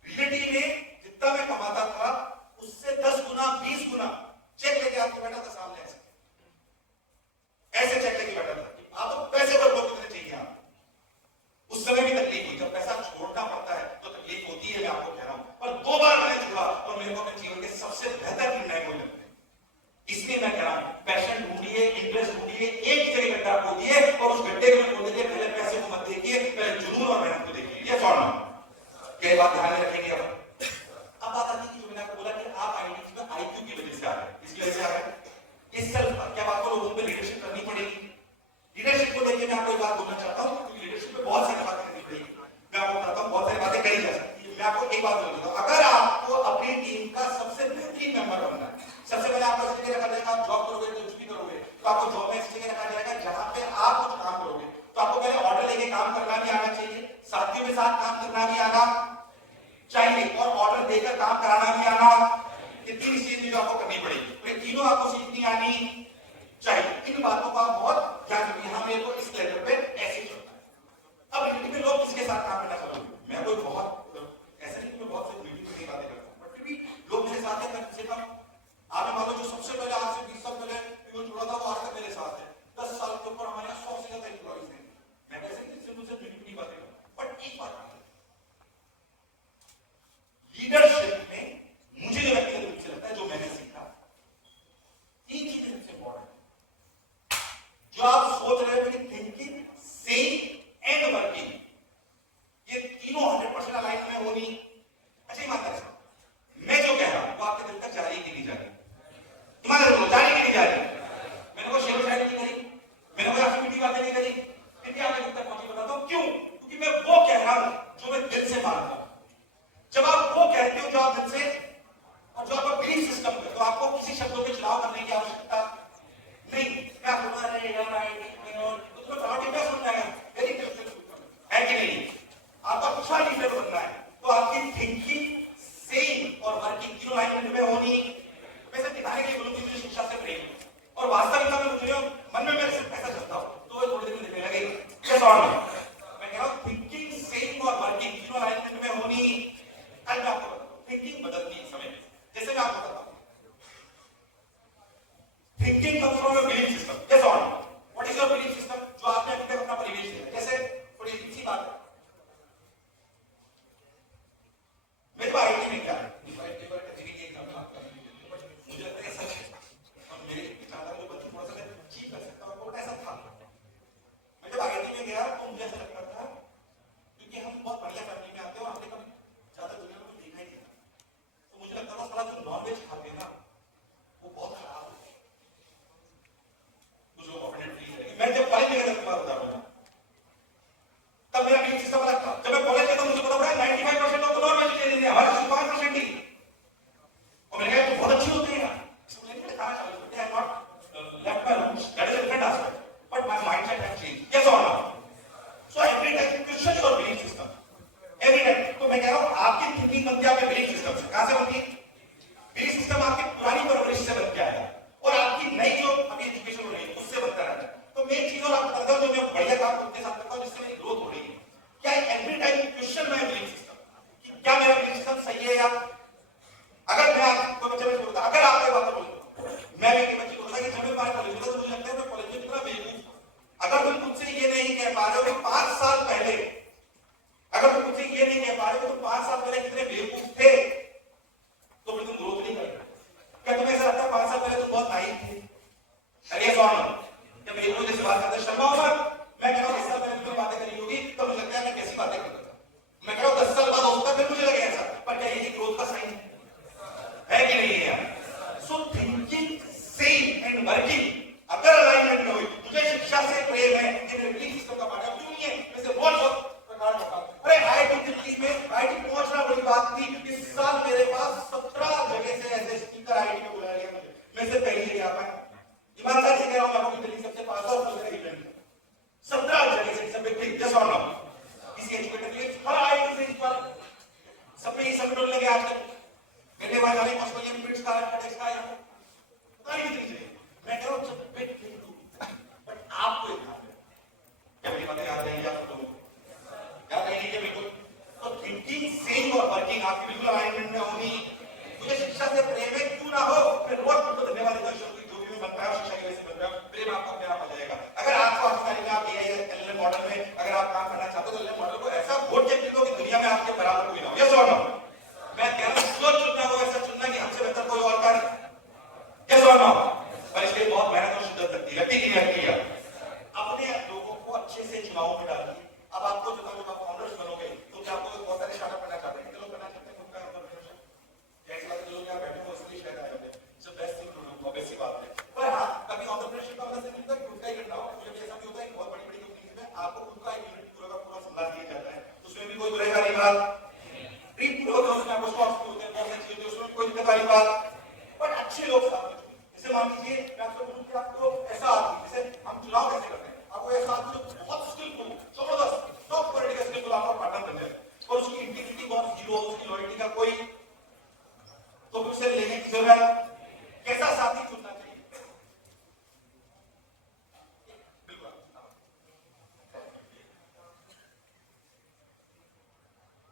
रियलिटी में जितना मैं कमाता था उससे 10 गुना 20 गुना चेक लेके आके बैठा था सामने, ऐसे चेक लेके बैठा था। आप तो पैसे पर लोग कितने चाहिए आप? उस समय भी तकलीफ हुई, जब पैसा छोड़ना पड़ता है तो तकलीफ होती है, मैं आपको कह रहा हूं, पर 2 बार मैंने छोड़ा और मेरे को अपने जीवन के सबसे बेहतर निर्णय को लगते हैं। इसलिए मैं कह रहा हूं पैशन ढूंढिए, इंटरेस्ट ढूंढिए, एक जगह गड्ढा खोदिए और उस गड्ढे में खोदने के पहले पैसे को मत देखिए, पहले जुनून और मेहनत को देखिए। ये सवाल क्या बात ध्यान में रखेंगे? अब बात आती है कि जो मैंने आपको बोला कि आप आईटी में आईक्यू की वजह से आ रहे हैं, इसकी वजह से आ रहे हैं, इस सेल्फ क्या बात को लोगों पे लीडरशिप करनी पड़ेगी। लीडरशिप को लेकर मैं आपको एक बात बोलना चाहता हूं, क्योंकि लीडरशिप में बहुत सारी बातें करनी पड़ेगी। मैं आपको बताता हूं बहुत सारी बातें करी जा सकती है। मैं आपको एक बात बोल देता हूं, अगर आपको अपनी टीम का सबसे बेहतरीन मेंबर बनना है, सबसे पहले आपको इस जगह रखा जाएगा, आप जॉब करोगे तो कुछ भी करोगे तो आपको जॉब में इस जगह रखा जाएगा जहां पे आप कुछ काम करोगे, तो आपको पहले ऑर्डर लेके काम करना भी आना चाहिए, साथियों के साथ काम करना भी आना चाहिए और ऑर्डर देकर काम कराना भी आना। ये 3 चीजें जो आपको करनी पड़ेगी, ये तीनों आपको सीखनी आनी चाहिए। इन बातों का आप बहुत ध्यान रखिए। हाँ मेरे को इस लेवल पे ऐसे चलता है। अब रिलेटिव में लोग किसके साथ काम करना चाहते हैं? मैं कोई बहुत ऐसा नहीं कि मैं बहुत से रिलेटिव की बातें करता हूं, बट फिर भी लोग मेरे साथ हैं। कम से कम आपने मान लो जो सबसे पहले आज से 20 साल पहले पीओ जुड़ा था वो आज तक मेरे साथ है। 10 साल के ऊपर हमारे 100 से ज्यादा एम्प्लॉइज हैं। मैं कैसे किसी मुझसे रिलेटिव की बातें करता हूं, बट एक बात लीडरशिप में मुझे जो व्यक्तिगत रूप से लगता है, जो मैंने सीखा, 3 चीजें सबसे इंपॉर्टेंट जो आप सोच रहे हो कि थिंकिंग, सेइंग एंड वर्किंग, ये तीनों 100% अलाइन में होनी। अच्छा ईमानदारी से मैं जो कह रहा हूं वो आपके दिल तक जा रही कि नहीं जा रही? ईमानदारी से जा रही कि नहीं जा रही? मैंने कोई शेर शायरी नहीं करी, मैंने कोई आपकी मीठी बातें नहीं करी, क्योंकि आपके दिल तक पहुंची। बताता हूं क्यों? क्योंकि मैं वो कह रहा हूं जो मैं दिल से मानता हूं। जब आप वो कहते हो जो आप दिल से और जो आपका बिलीफ सिस्टम है, तो आपको किसी शब्दों के चुनाव करने की आवश्यकता नहीं। क्या बोलना है कि नहीं? आपका अच्छा लीडर बनना है तो आपकी थिंकिंग, सेइंग और वर्किंग तीनों लाइन में होनी। वैसे दिखाने के लिए मुझे शिक्षा से प्रेम और वास्तविकता में मुझे मन में मैं सिर्फ ऐसा चलता हूं तो थोड़ी देर में दिखने लगेगा। कैसे और मैं कह रहा हूं थिंकिंग, सेइंग और वर्किंग तीनों लाइन में होनी। कल मैं आपको थिंकिंग बदलती है समय, जैसे मैं आपको बताता हूं thinking comes from your belief system. Yes और no? What is your belief system? जो आपने अभी तक अपना परिवेश दिया। जैसे थोड़ी सी बात है, मेरे को आईटी में क्या है, जब कॉलेज में गया था तब मेरा बिलिंग सिस्टम अलग था। जब मैं कॉलेज गया तो मुझे पता पड़ा 95% लोग तो नॉन वेजिटेरियन है, हमारे 5% ही। और मैंने कहा तो बहुत अच्छी होती है यार, इसलिए खाना चालू करते हैं। Not left my roots, that is a different aspect, but my mindset has changed. Yes और no? So every time question your billing system, every time. तो मैं कह रहा हूं आपकी थिंकिंग बनती है आपके बिलिंग सिस्टम से। कहां से बनती है? बिलिंग सिस्टम आपकी पुरानी परवरिश से बन के आया और आपकी नई जो अभी एजुकेशन हो रही है उससे बनता रहता है। तो मेन चीज और आपको करता हूं जो मैं बढ़िया काम करते साथ करता हूं जिससे मेरी ग्रोथ हो रही है। क्या every time question my billing system कि क्या मेरा बिलिंग सिस्टम सही है या अगर मैं आपको बच्चे में बोलता अगर आप ये बात बोलते मैं भी बच्चे को बोलता कि जब मैं बाहर कॉलेज में तो मुझे लगता है मैं कॉलेज में कितना बेवकूफ। अगर तुम मुझसे ये नहीं कह पा रहे हो कि 5 साल पहले, अगर तुम मुझसे ये नहीं कह पा रहे हो तुम 5 साल पहले कितने बेवकूफ थे तो फिर तुम ग्रोथ नहीं कर रहे। क्या तुम्हें ऐसा लगता है 5 साल पहले तुम बहुत नाइव थे? अरे कौन जब बेवकूफ जैसे बात करते शर्मा उमर, मैं कह रहा हूं 10 साल पहले तुमने बातें करी होगी तो मुझे लगता है मैं कैसी बातें करता था। मैं कह रहा हूं 10 साल बाद होता फिर मुझे लगे ऐसा, पर क्या यही ग्रोथ का साइन है कि नहीं है यार? सो थिंकिंग सेम एंड वर्किंग अगर अलाइनमेंट में हुई, मुझे शिक्षा से प्रेम है कि मेरे बिलिंग सिस्टम का पार्ट है। क्यों नहीं है? वैसे बहुत प्रकार होता। अरे आईआईटी दिल्ली में आईआईटी पहुंचना बड़ी बात थी। इस साल मेरे पास 17 जगह से ऐसे स्पीकर आईआईटी में बुलाया गया मुझे, मैं से पहली जगह आ पाया। ईमानदारी से कह रहा हूं मैं आपको दिल्ली सबसे पास और दूसरे इवेंट 17 जगह से सब बिग जस्ट और नाउ किसी एजुकेटर के लिए हर आईआईटी से इस बार सब में ये सब डोल लगे आज तक मेरे वहां जाने ऑस्ट्रेलियन बिट्स का कटेक्स का या सारी चीजें मैं कह रहा हूं सब बिग बट आपको क्या मेरी बातें याद रहेंगी आपको याद रहेंगी बिल्कुल। तो थिंकिंग सेम और वर्किंग आपकी बिल्कुल अलाइनमेंट में होनी। मुझे शिक्षा से प्रेम है क्यों ना हो, मैं रोज तुमको धन्यवाद देता हूं कि जो भी मैं बन पाया शिक्षा की वजह से बन पाया, प्रेम आपका अपने आप आ जाएगा। अगर आपको आज तारीख में आप एलएलएम मॉडल में अगर आप काम करना चाहते हो तो एलएलएम मॉडल को ऐसा वोट के दो कि दुनिया में आपके बराबर कोई ना हो। यस और नो? मैं कह रहा हूं जो चुनना हो ऐसा चुनना कि हमसे बेहतर कोई और कर। यस और नो? पर इसके लिए बहुत मेहनत और शिद्दत लगती है कि नहीं लगती है? अपने लोगों को अच्छे से चुनाव में डालिए। अब आपको जो जब आप फाउंडर्स बनोगे तो क्या आपको बहुत सारे स्टार्टअप करना चाहते हैं? कितने लोग करना चाहते हैं खुद का एंटरप्रेन्योरशिप? जैसे वाले लोग यहाँ बैठे हो इसलिए शायद आए होंगे। So best thing to do, obvious सी बात है। पर हां कभी एंटरप्रेन्योरशिप का मतलब सिर्फ खुद का ही करना हो। मुझे भी ऐसा भी होता है बहुत बड़ी बड़ी कंपनीज में आपको खुद का एक यूनिट पूरा का पूरा संभाल दिया जाता है, उसमें भी कोई बुराई वाली बात नहीं। पूरा उसमें आपको स्टॉक्स होते हैं बहुत अच्छी होती है, उसमें कोई दिक्कत वाली बात। बट अच्छे लोग साथ में जैसे मान लीजिए मैं आपको बोलूं कि आपको ऐसा आदमी जैसे हम चुनाव कैसे करते हैं, आपको ऐसा आदमी जो बहुत स्किलफुल जबरदस्त टॉप पॉलिटिकल स्किलफुल आपका पार्टनर बन जाए और उसकी इंटीग्रिटी बहुत जीरो, उसकी लॉयल्टी का कोई तो फिर उसे लेने की जरूरत। कैसा साथी चुनना चाहिए? बिल्कुल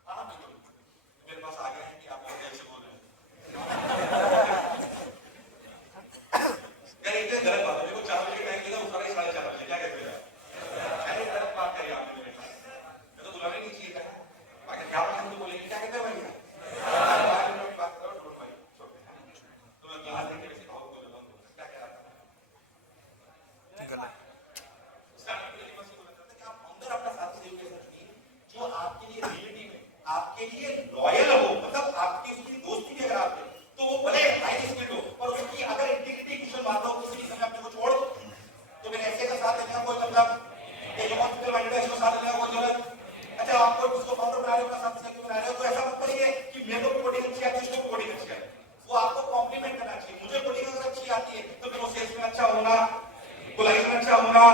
हाँ बिल्कुल मेरे पास आ गए हैं कि आप लोग कैसे बोल रहे हैं। यार ये गलत बात है। मेरे को 4 बजे टाइम देगा, वो साढ़े 4:30 बजे क्या कहते हैं? अरे गलत बात करी आपने मेरे साथ, मैं तो बुलाने नहीं चाहिए था। बाकी क्या बात है तो बोलेंगे क्या कहते हैं भाई बात करो छोड़ भाई तो मैं क्लास देख के वैसे भाव को जवाब दूंगा क्या कह रहा था गलत स्टार्टिंग में बस ये बोला था कि आप फाउंडर अपना साथी देव के साथ चुनिए जो आपके लिए रियलिटी में आपके लिए लॉयल हो, मतलब आपकी उसकी दोस्ती भी अगर आप तो वो भले हाई स्किल्ड हो पर उसकी अगर इंटीग्रिटी क्वेश्चन बात हो तो किसी समय अपने को छोड़ तो फिर ऐसे का साथ देने का कोई मतलब ये हॉस्पिटल वाले का इसको साथ देने का कोई जरूरत। अच्छा आपको उसको फाउंडर बना रहे हो, साथ साथ बना रहे हो तो ऐसा मत करिए कि मेरे को कोडिंग अच्छी आती है उसको कोडिंग अच्छी आती है। वो आपको कॉम्प्लीमेंट करना चाहिए। मुझे कोडिंग अगर अच्छी आती है तो फिर वो सेल्स में अच्छा होना, कोलाइज में अच्छा होना,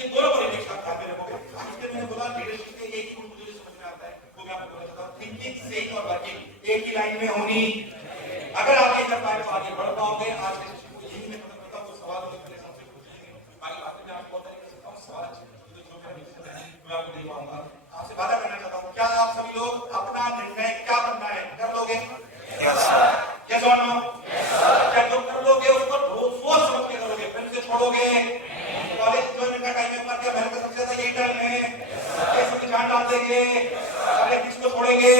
ये दोनों को एक साथ मेरे को इसलिए मैंने बोला लीडरशिप के एक ही मुझे समझ में आता है वो मैं आपको बोलना चाहता हूं। थिंकिंग सेम और वर्किंग एक ही लाइन में होनी। अगर आप ये कर पाए तो आगे बढ़ पाओगे। आज के सेशन को यही मैं खत्म करता हूं। तो सवाल होने के सबसे बाकी बातें मैं आपको बता नहीं सकता हूं। सवाल मैं आपको नहीं पाऊंगा। आपसे वादा करना चाहता हूं क्या आप सभी लोग अपना निर्णय क्या करना है कर लोगे? यस और नो? क्या जो कर लोगे उसको सोच समझ के करोगे, फिर से छोड़ोगे? कॉलेज ज्वाइन का टाइम है क्या मेहनत का सबसे ज्यादा यही टाइम है, ये सब जान डाल देंगे अगले किसको छोड़ेंगे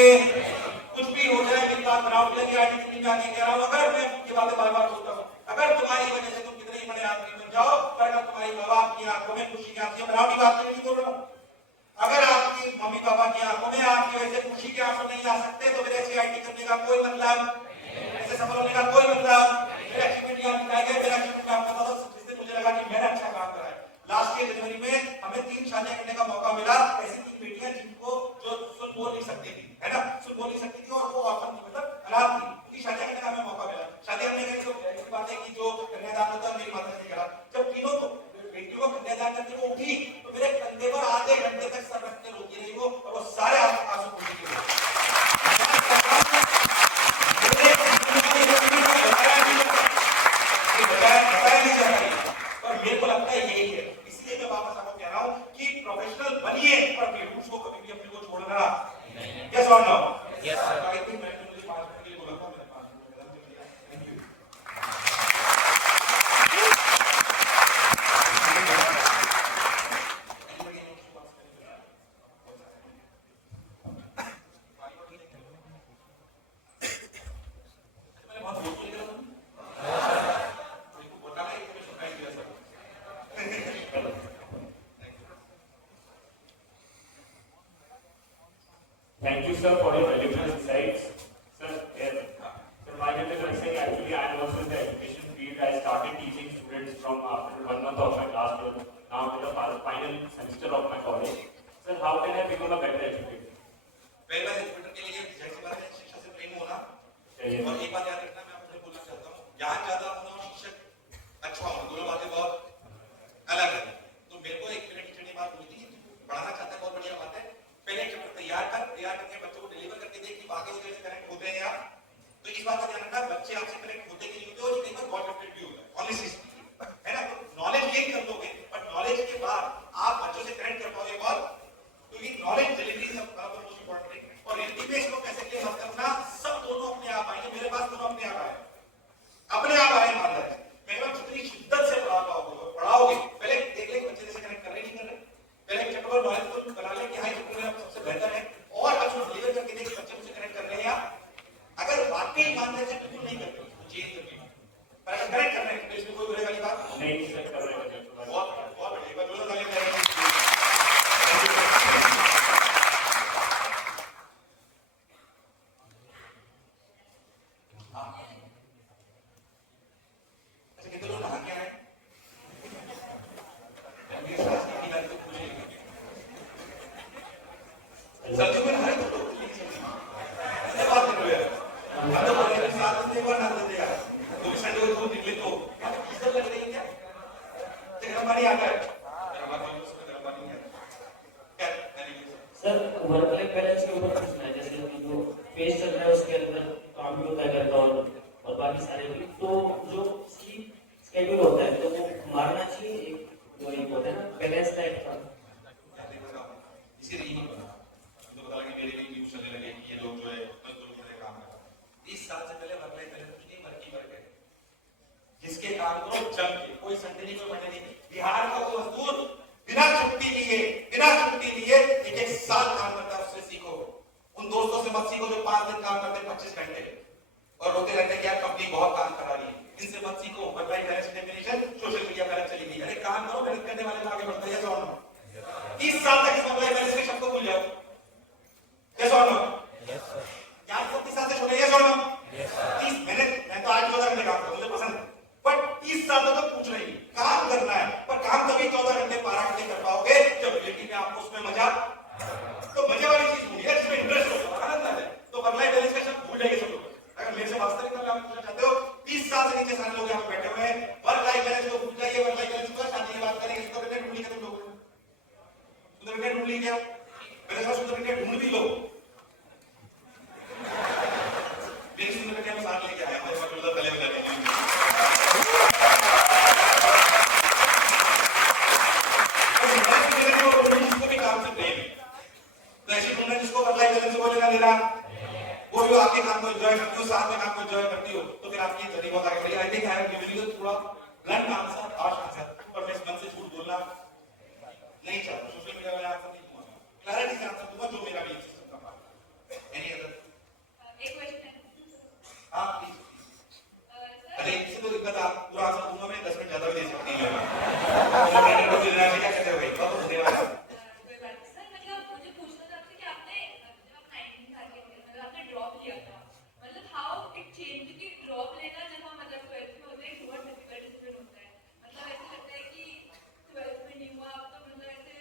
कुछ भी हो जाए मेरी बात बनाओ लगे आईटी में आने कह रहा हूं। अगर मैं ये बातें बार बार बोलता हूं अगर तुम्हारी वजह से तुम कितने ही बड़े आदमी बन जाओ पर अगर तुम्हारी माँ बाप की आंखों में खुशी की आंखें बनावटी बात नहीं बोल रहा हूं। अगर आपकी मम्मी पापा की आंखों में आपकी वजह से खुशी के आंसू नहीं आ सकते तो फिर ऐसी आईटी करने का कोई मतलब, ऐसे सफल होने का कोई मतलब। मेरा अचीवमेंट यहाँ दिखाया गया, मेरा अचीवमेंट आपको बता दो जिससे मुझे लगा कि मैंने अच्छा काम करा है। लास्ट हमें 3 शादियां करने का मौका मिला। ऐसी 3 बेटियां जिनको जो सुन बोल नहीं सकती थी, है ना, सुन बोल नहीं सकती थी और वो ऑर्फन थी, मतलब अनाथ थी, उनकी शादियां करने का हमें मौका मिला। शादी हमने करी तो ऐसी बात है कि जो कन्यादान होता है मेरी माता ने करा, जब तीनों को बेटियों को कन्यादान करके वो उठी तो मेरे कंधे पर आधे घंटे तक सर रख के रोती रही वो, और वो सारे आंसू पूछ के और मेरे को लगता है यही है। इसलिए मैं वापस आपको कह रहा हूं कि प्रोफेशनल बनिए पर अपने रूट्स को कभी भी अपने को छोड़ना। यस और no? Yes sir. I think मैंने मुझे 5 मिनट के लिए बोला था, मैंने 5 मिनट खत्म कर दिया। Thank you. Thank you, sir, for your valuable insights. Sir, sir, my name is Rasik. Actually, I am also in the education field. I started teaching students from after 1 month of my class year, now in the final semester of my college. Sir, how can I become a better educator? पहला एजुकेटर के लिए जैसी बात है शिक्षा से प्रेम होना, और एक बात याद रखना मैं आपको बोलना चाहता हूँ, ज्ञान ज्यादा होना और शिक्षक अच्छा होना, दोनों बातें बहुत अलग है। तो मेरे को एक मेरे टीचर ने बात बोली थी, पढ़ाना चाहता है बहुत बढ़िया बात है, पहले एक चैप्टर तैयार करके बच्चों को डिलीवर करके देख कि बाकी चीजें से कनेक्ट होते हैं या। तो इस बात का ध्यान रखना, बच्चे आपसे कनेक्ट होते कि नहीं होते, और ये कई बार गॉड गिफ्टेड भी होता है, ऑनेस्टली है ना। तो नॉलेज गेन कर लोगे, बट नॉलेज के बाद आप बच्चों से कनेक्ट कर पाओगे बहुत, तो ये नॉलेज डिलीवरी सब बराबर मोस्ट इंपॉर्टेंट है। और रिलेटिव को कैसे क्लियर मत करना, सब दोनों अपने आप आएंगे, मेरे पास दोनों अपने आप आए, अपने आप आए मान लीजिए। मैं जितनी शिद्दत से पढ़ाओगे, पहले देख ले बच्चे से कनेक्ट कर रहे नहीं कर रहे, पहले एक चैप्टर नॉलेज को बना ले कि हाँ चैप्टर में सबसे बेहतर है, और बच्चों को डिलीवर करके देख बच्चे मुझसे कनेक्ट कर रहे हैं या। अगर वाकई ईमानदारी से बिल्कुल नहीं करते तो चेंज करके, पर अगर कनेक्ट कर रहे हैं तो इसमें कोई बुरे वाली बात नहीं कर रहे हैं। बहुत बहुत बढ़िया, दोनों तालियां। सर वर्क लाइफ बैलेंस के ऊपर पूछना है, जैसे कि जो फेज चल रहा है उसके अंदर काम भी होता है घर का और बाकी सारे भी, तो जो स्केड्यूल होता है तो वो मारना चाहिए, एक वो एक होता है ना बैलेंस टाइप का। इसीलिए तो पता लगा मेरे भी न्यूज़ चलने लगे कि ये लोग जो है मजदूर की तरह काम कर रहे हैं। 30 साल से पहले वर्क लाइफ बैलेंस कुछ नहीं, वर्क ही वर्क है, जिसके काम करो जम के, कोई संडे नहीं, कोई मंडे नहीं। बिहार का वो मजदूर बिना छुट्टी लिए एक एक साल काम करता है, उससे सीखो। उन दोस्तों से मत सीखो जो 5 दिन काम करते हैं 25 घंटे और रोते रहते हैं कि यार कंपनी बहुत काम करा रही है। इनसे मत सीखो। Work life balance definition social media पर चली गई। अरे काम करो, मेहनत करने वाले को आगे बढ़ता है। और 30 साल तक इस वर्क लाइफ बैलेंस के शब्द को भूल जाओ। यस और नो? क्या 30 साल से छोटे? यस और नो? 30 मैं तो आज 14 घंटे काम करता हूं, मुझे पसंद है, बट 30 साल तक पूछ रही काम करना है, पर काम तभी 14 घंटे 12 घंटे कर पाओगे जब रियलिटी में आपको उसमें मजा, तो मजे वाली चीज ढूंढिए जिसमें इंटरेस्ट हो, आनंद आए। तो वर्क लाइफ बैलेंस का शब्द भूल जाइए सब लोग। अगर मेरे से वास्तविक में आप पूछना चाहते हो, 30 साल से नीचे सारे लोग यहाँ पे बैठे हुए हैं, वर्क लाइफ बैलेंस को भूल जाइए। वर्क लाइफ बैलेंस पर शादी की बात करेंगे, सुंदर बेटे ढूंढ ली तुम लोग, सुंदर बेटे ढूंढ ली क्या? मेरे साथ सुंदर बेटे ढूंढ भी लो, मेरी सुंदर बेटे हम साथ लेके आए हमारे पास मतलब तले बजाने के लिए। तो ऐसी ढूंढना जिसको वर्क लाइफ बैलेंस से कोई लेना देना, वो जो आपके काम को एंजॉय करती हो, साथ में काम को एंजॉय करती हो, तो फिर आपकी जर्नी बहुत आगे बढ़ेगी। I think I have given you थोड़ा ब्लंट आंसर, हार्श आंसर, पर मैं इस मन से झूठ बोलना नहीं चाहता। सोशल मीडिया वाले आंसर नहीं दूंगा, क्लैरिटी से आंसर दूंगा जो मेरा भी सिस्टम का पार्ट है। Any other? एक क्वेश्चन है। हां प्लीज। अरे इससे तो दिक्कत, आप पूरा आंसर दूंगा मैं, 10 मिनट ज्यादा भी दे सकती है। मैंने तो देना है, क्या कहते हो भाई? बहुत धन्यवाद। मतलब ऐसा लगता है कि 12th में नहीं हुआ, अब तो मतलब ऐसे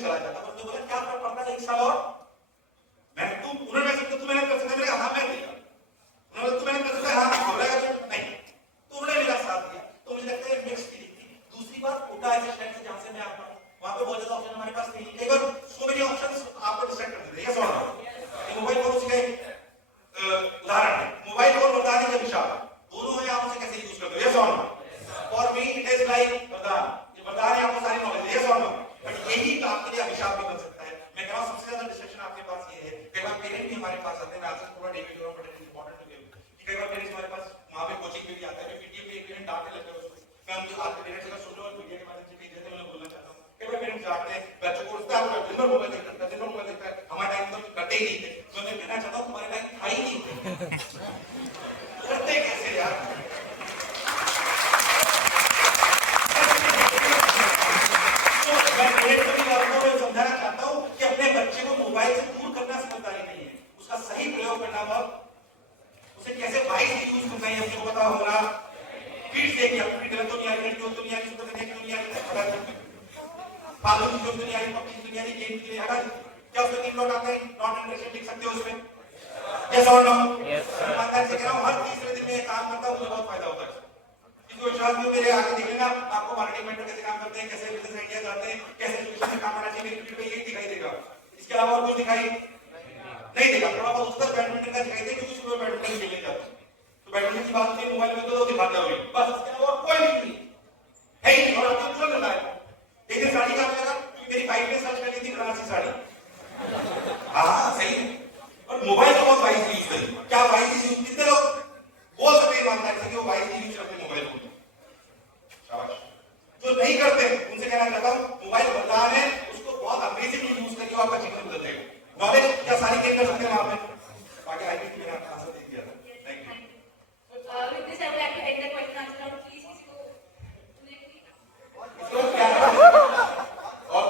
चला जाता, बस बोला क्या फर्क पड़ता है 1 साल और मैं तू उन्होंने सकते तू मेहनत कर सकता है, हाँ मैं नहीं, उन्होंने तू मेहनत कर सकता है, हाँ घबराएगा नहीं, तो उन्होंने मेरा साथ दिया। तो मुझे लगता है मिक्स फीलिंग थी। दूसरी बात, कोटा ऐसे शहर से जहां से मैं आता हूँ, वहां पे बहुत ज्यादा ऑप्शन हमारे पास नहीं, कई बार सो मेनी ऑप्शंस आपको डिस्ट्रैक्ट कर देते हैं। ये सवाल मोबाइल फोन उसका उदाहरण है, मोबाइल फोन वरदान है अभिशाप, दोनों है, आप उसे कैसे यूज करते हो, ये सवाल। For me it is like वरदान, ये वरदान है, आपको सारी नॉलेज है, ये सवाल। बट यही आपके लिए अभिशाप भी बन सकता है। मैं कह रहा हूं सबसे ज्यादा डिस्ट्रैक्शन आपके पास ये है, कई बार पेरेंट भी हमारे पास आते हैं, मैं आज थोड़ा डेविड हो रहा हूं, but it is important to give कि कई बार पेरेंट्स हमारे पास वहां पे कोचिंग के लिए आते हैं, पीटीए पे एक पेरेंट डांटने लगते हैं उसको, मैं उनके आज के पेरेंट्स अगर सोशल मीडिया के माध्यम से भेज देते हैं, मैं बोलना चाहता हूं कई बार पेरेंट्स डांटते हैं बच्चों को, उसका दिन भर मोबाइल देखता है, दिन भर मोबाइल देखता है, हमारे टाइम तो करते ही नहीं थे। तो मैं कहना चाहता हूं तुम्हारे टाइम था ही नहीं, करते कैसे यार। मैं समझाना चाहता हूं कि अपने बच्चे को मोबाइल से दूर करना समझदारी नहीं है, उसका सही प्रयोग करना, बहुत उसे कैसे वाइज यूज करना है आपको पता होगा। फीड से कि अपनी गलत तो नहीं आ रही, तो नहीं आ रही, सुपर नहीं आ रही, फालतू चीजों तो नहीं आ रही, पबजी तो नहीं आ रही, गेम के लिए हटा दी। क्या उसमें तीन नोट आते हैं, नॉट इंटरेस्टेड लिख सकते हो उसमें, यस और नो। मैं से कह रहा हूं हर तीसरे दिन में काम करता हूं, मुझे बहुत फायदा होता है। इसको विश्वास में मेरे आगे देख लेना, आपको मार्केटिंग मेंटर कैसे काम करते हैं, कैसे बिजनेस आइडियाज आते हैं, कैसे सिचुएशन में काम आना चाहिए, मेरी वीडियो पे यही दिखाई देगा। इसके अलावा और कुछ दिखाई नहीं देगा। थोड़ा बहुत उसका बैडमिंटन का दिखाई देगा, क्योंकि सुबह बैडमिंटन खेलने जाता हूं, तो बैडमिंटन की बात होती है मोबाइल में तो दिखाते हो बस, इसके अलावा कोई नहीं है ही नहीं। और आपको तुरंत मिलता है एक दिन साड़ी का लगा, क्योंकि मेरी बाइक में सर्च करनी थी बनारसी साड़ी, हाँ सही है। और मोबाइल तो बहुत वाइज यूज करें, क्या वाइज यूज, कितने लोग बोल सकते हैं ईमानदारी से कि वो वाइज यूज करते हैं मोबाइल को, शाबाश। जो नहीं करते उनसे कहना चाहता हूं मोबाइल वरदान है, उसको बहुत अमेजिंगली यूज करिए, आपका जीवन बदल जाएगा। नॉलेज क्या सारी गेन कर सकते हैं वहां पे, बाकी आई थिंक मैंने आपका आंसर दे दिया था। Thank you. With this, I would like to end the question answer round. Please, और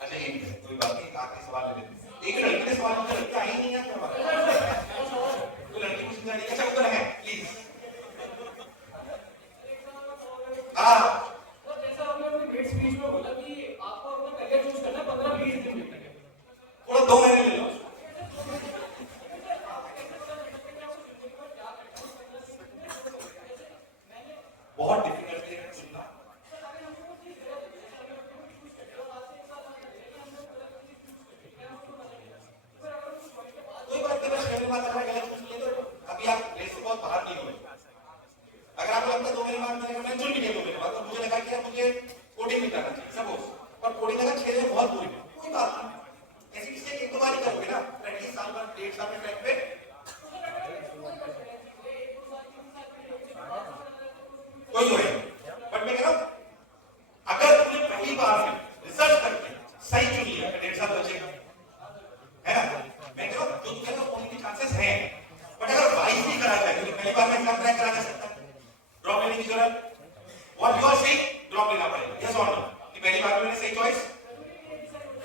अच्छा एक मिनट, कोई बात नहीं, आखिरी सवाल ले लेते हैं। एक लड़की ने सवाल पूछा, लड़की आई नहीं है क्या, तो लड़की कुछ नहीं। अच्छा उत्तर है प्लीज। हाँ जैसा आपने अपनी ग्रेट स्पीच में बोला कि आपको अपना करियर चूज करना 15-20 दिन में, थोड़ा 2 महीने ले लो। बहुत डिफिकल्ट है सुनना, कोई बात नहीं, बस कहने बात है, गलत कुछ नहीं तो अभी आप रेस से बहुत बाहर नहीं हुए। अगर आपको लगता है 2 महीने बाद मैंने चुन लिया 2 महीने बाद, तो मुझे लगा कि मुझे कोडिंग नहीं करना चाहिए सपोज, और कोडिंग लगा 6 महीने बहुत दूरी, कोई बात नहीं, ऐसी किसी एक 2 बार ही करोगे ना, 30 साल बाद 1.5 साल में ट्रैक पे कोई हो। बट मैं कह रहा हूं अगर तुमने पहली बार में रिसर्च करके सही चुन लिया, 1.5 साल बचेगा, है ना। मैं कह रहा हूं जो कह रहा हूं होने के चांसेस हैं, बट अगर वाइज नहीं करा जाए, क्योंकि पहली बार में एग्जाम क्रैक करा जा सकता है, ड्रॉप लेने की जरूरत, what you are saying, drop लेना पड़ेगा, यस और नो। पहली बार में मैंने सही चॉइस,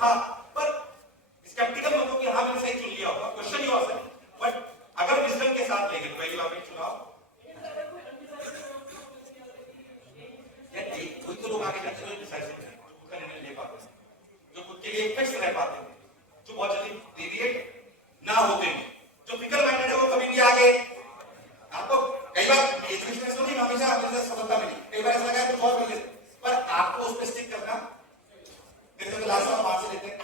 हाँ, पर स्केप्टिकल लोगों की हाँ मैंने सही चुन लिया होगा, क्वेश्चन योरसेल्फ, बट अगर विजडम के साथ लेंगे पहली बार में चुनाव, कोई तो लोग आगे जाते हैं डिसाइसिव हैं, खुद का निर्णय ले पाते हैं, जो खुद के लिए फिक्स रह पाते हैं, जो बहुत जल्दी डेविएट ना होते हैं, जो फिकल माइंडेड है वो कभी भी आगे आपको कई बार एजुकेशन में नहीं हमेशा आपको सफलता मिली, कई बार ऐसा लगा है कुछ और मिले, पर आपको उस पर स्टिक करना। मेरे को लास्ट वाला बात से लेते हैं,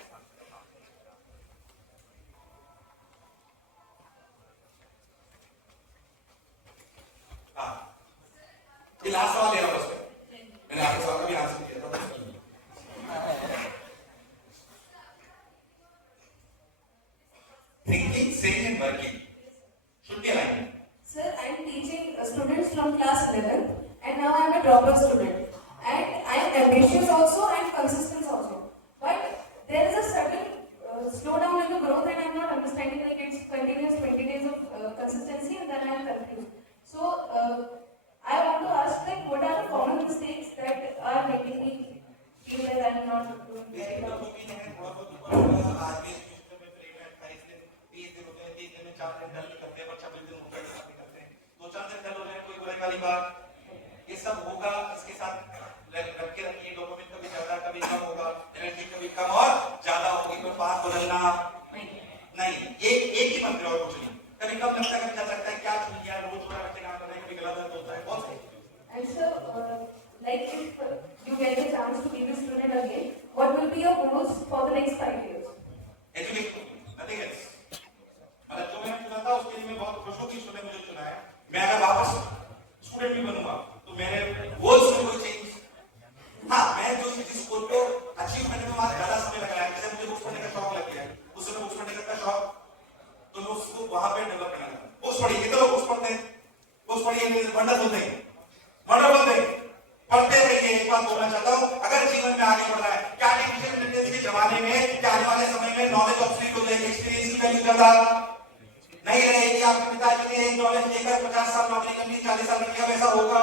हाँ ये लास्ट सवाल ले रहा हूं, मैंने आपके सवाल का भी आंसर दिया था। Thinking, saying and working should be aligned. Sir, I am teaching students from class 11 and now I am a dropper student. And I am ambitious also and consistent also. But there is a certain slowdown in the growth and I am not understanding, like it's continuous 20 days of consistency and then I am confused. So, I want to ask, like, what are the common mistakes that are making me feel that I am not doing very well? ये सब होगा, इसके साथ रख के रखिए, डोपामिन कभी ज्यादा कभी कम होगा, एनर्जी कभी कम और ज्यादा होगी, पर बात बदलना नहीं, ये एक ही मंत्र और कुछ नहीं। कभी कम लगता है, कभी ज्यादा लगता है, क्या चीज यार रोज थोड़ा बच्चे काम कर रहे हैं, कभी गला दर्द होता है, बहुत सही। And so, like if you get a chance to be the student again, what will be your goals for the next 5 years? Education, nothing else. मतलब जो मैंने चुना था उसके लिए मैं बहुत खुश हूँ कि इसने मुझे चुना है। मैं अगर वापस स्टूडेंट भी बनूंगा तो मेरे गोल्स में कोई चेंज, हाँ मैं जो जिस गोल को अचीव करने में वहां ज्यादा समय लग रहा है, जैसे मुझे बुक्स पढ़ने का शौक लग गया है, उस समय बुक्स पढ़ने का शौक, तो मैं उसको वहां पे डेवलप करना चाहता हूँ। बुक्स पढ़िए, कितने लोग बुक्स पढ़ते हैं? बुक्स पढ़िए, वंडरफुल थिंग, वंडरफुल थिंग, पढ़ते रहिए। एक बात बोलना चाहता हूँ, अगर जीवन में आगे बढ़ना है, क्या आर्टिफिशियल इंटेलिजेंस के जमाने में, क्या आने वाले समय में नॉलेज ऑब्सोलीट हो जाएगी, एक्सपीरियंस की वैल्यू ज्यादा नहीं रहेगी। आपके पिताजी ने नॉलेज लेकर 50 साल नौकरी कर ली, 40 साल में किया, वैसा होगा।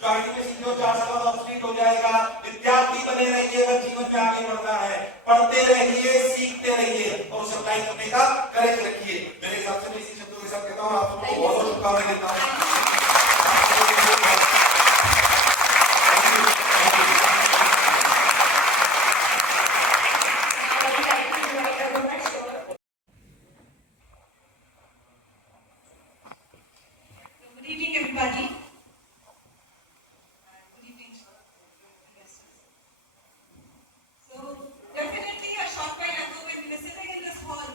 जो आईटी में सीखो 4 साल बाद ऑब्सोलीट हो जाएगा। विद्यार्थी बने रहिए, अगर जीवन में आगे बढ़ना है, पढ़ते रहिए, सीखते रहिए और उसे अप्लाई करने का करेज रखिए। मेरे हिसाब से मैं इसी शब्दों के साथ कहता हूँ, आप सबको बहुत बहुत शुभकामनाएं देता हूँ। Good evening, everybody. Good evening, sir. Yes, sir. So, definitely a short while ago, when we were sitting in this hall,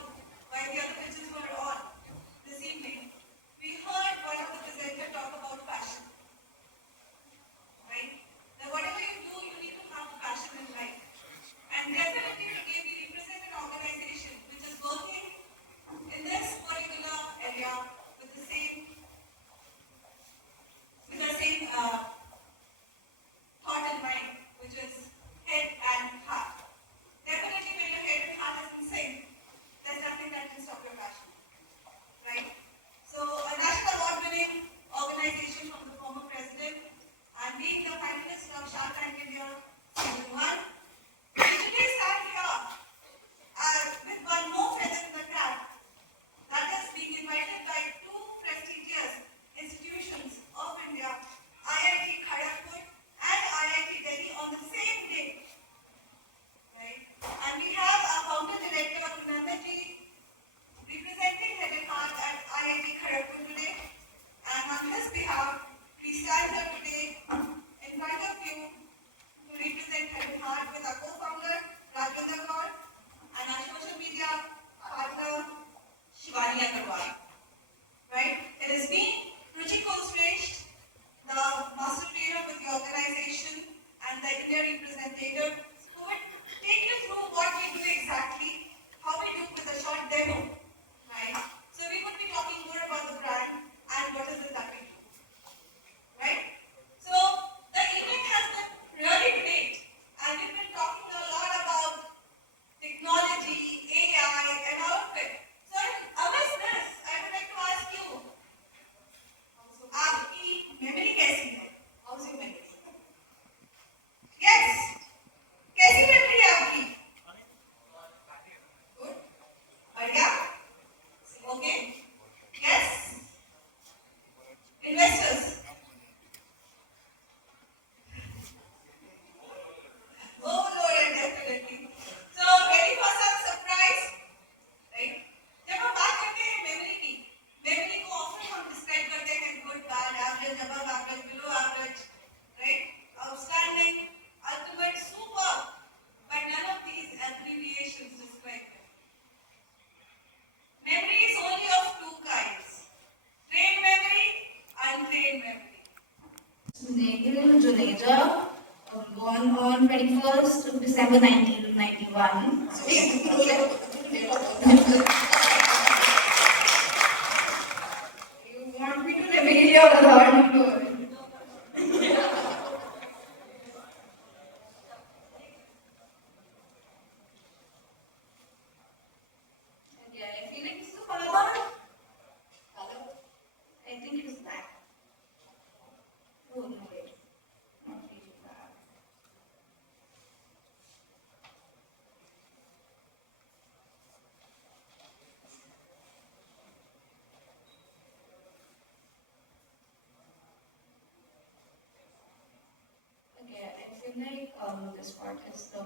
while the other pitches were on this evening, we heard one of the presenters talk about passion. Right? Now, whatever you do, you need to have passion in life. And definitely today we represent an organization which is working in this particular area with the same thought in mind, which is head and heart. Definitely when your head and heart is in sync, there's nothing that can stop your passion. Right? So a national award-winning organization from the former president and being the finalist of Shark Tank India Season 1, we today stand here with one more feather in the cap, that is being invited by two prestigious institutions of India, IIT Kharagpur and IIT Delhi, on the same day. Right? And we have our founder director, Kunandaji, representing Head and Heart at IIT Kharagpur today. And on his behalf, we stand here today in front of you to represent Head and Heart with our co-founder, Rajendra Kaur, and our social media partner, Shivani Agarwal. Right? It has been Ruchi Kulshrestha, the master trainer with the organization, and the India representative, who would take you through what we do exactly, how we do with a short demo. Right? So we would be talking more about the brand and what is it that we do. Right? So the event has been really great, and we've been talking a lot about technology, AI, and all of it. So amidst this, I would like to ask you, आपकी मेमोरी कैसी है? How's your memory? Yes. कैसी मेमोरी है आपकी? Good. बढ़िया? Okay. Yes. Investors. Oh Lord, definitely. So ready for some surprise? Right? जब हम बात करते हैं मेमोरी की, मेमोरी को ऑफन हम डिस्क्राइब करते हैं good, bad, average, above average, below average, right? Outstanding, ultimate, super, but none of these abbreviations describe it. Memory is only of two kinds: trained memory, untrained memory. Nabil Juneja, born on 21st of December 1991. You want me to reveal your Aadhaar number? Yeah, I feel like this is a father. Hello? I think it is that. Oh, no, wait. Not really that. this part is the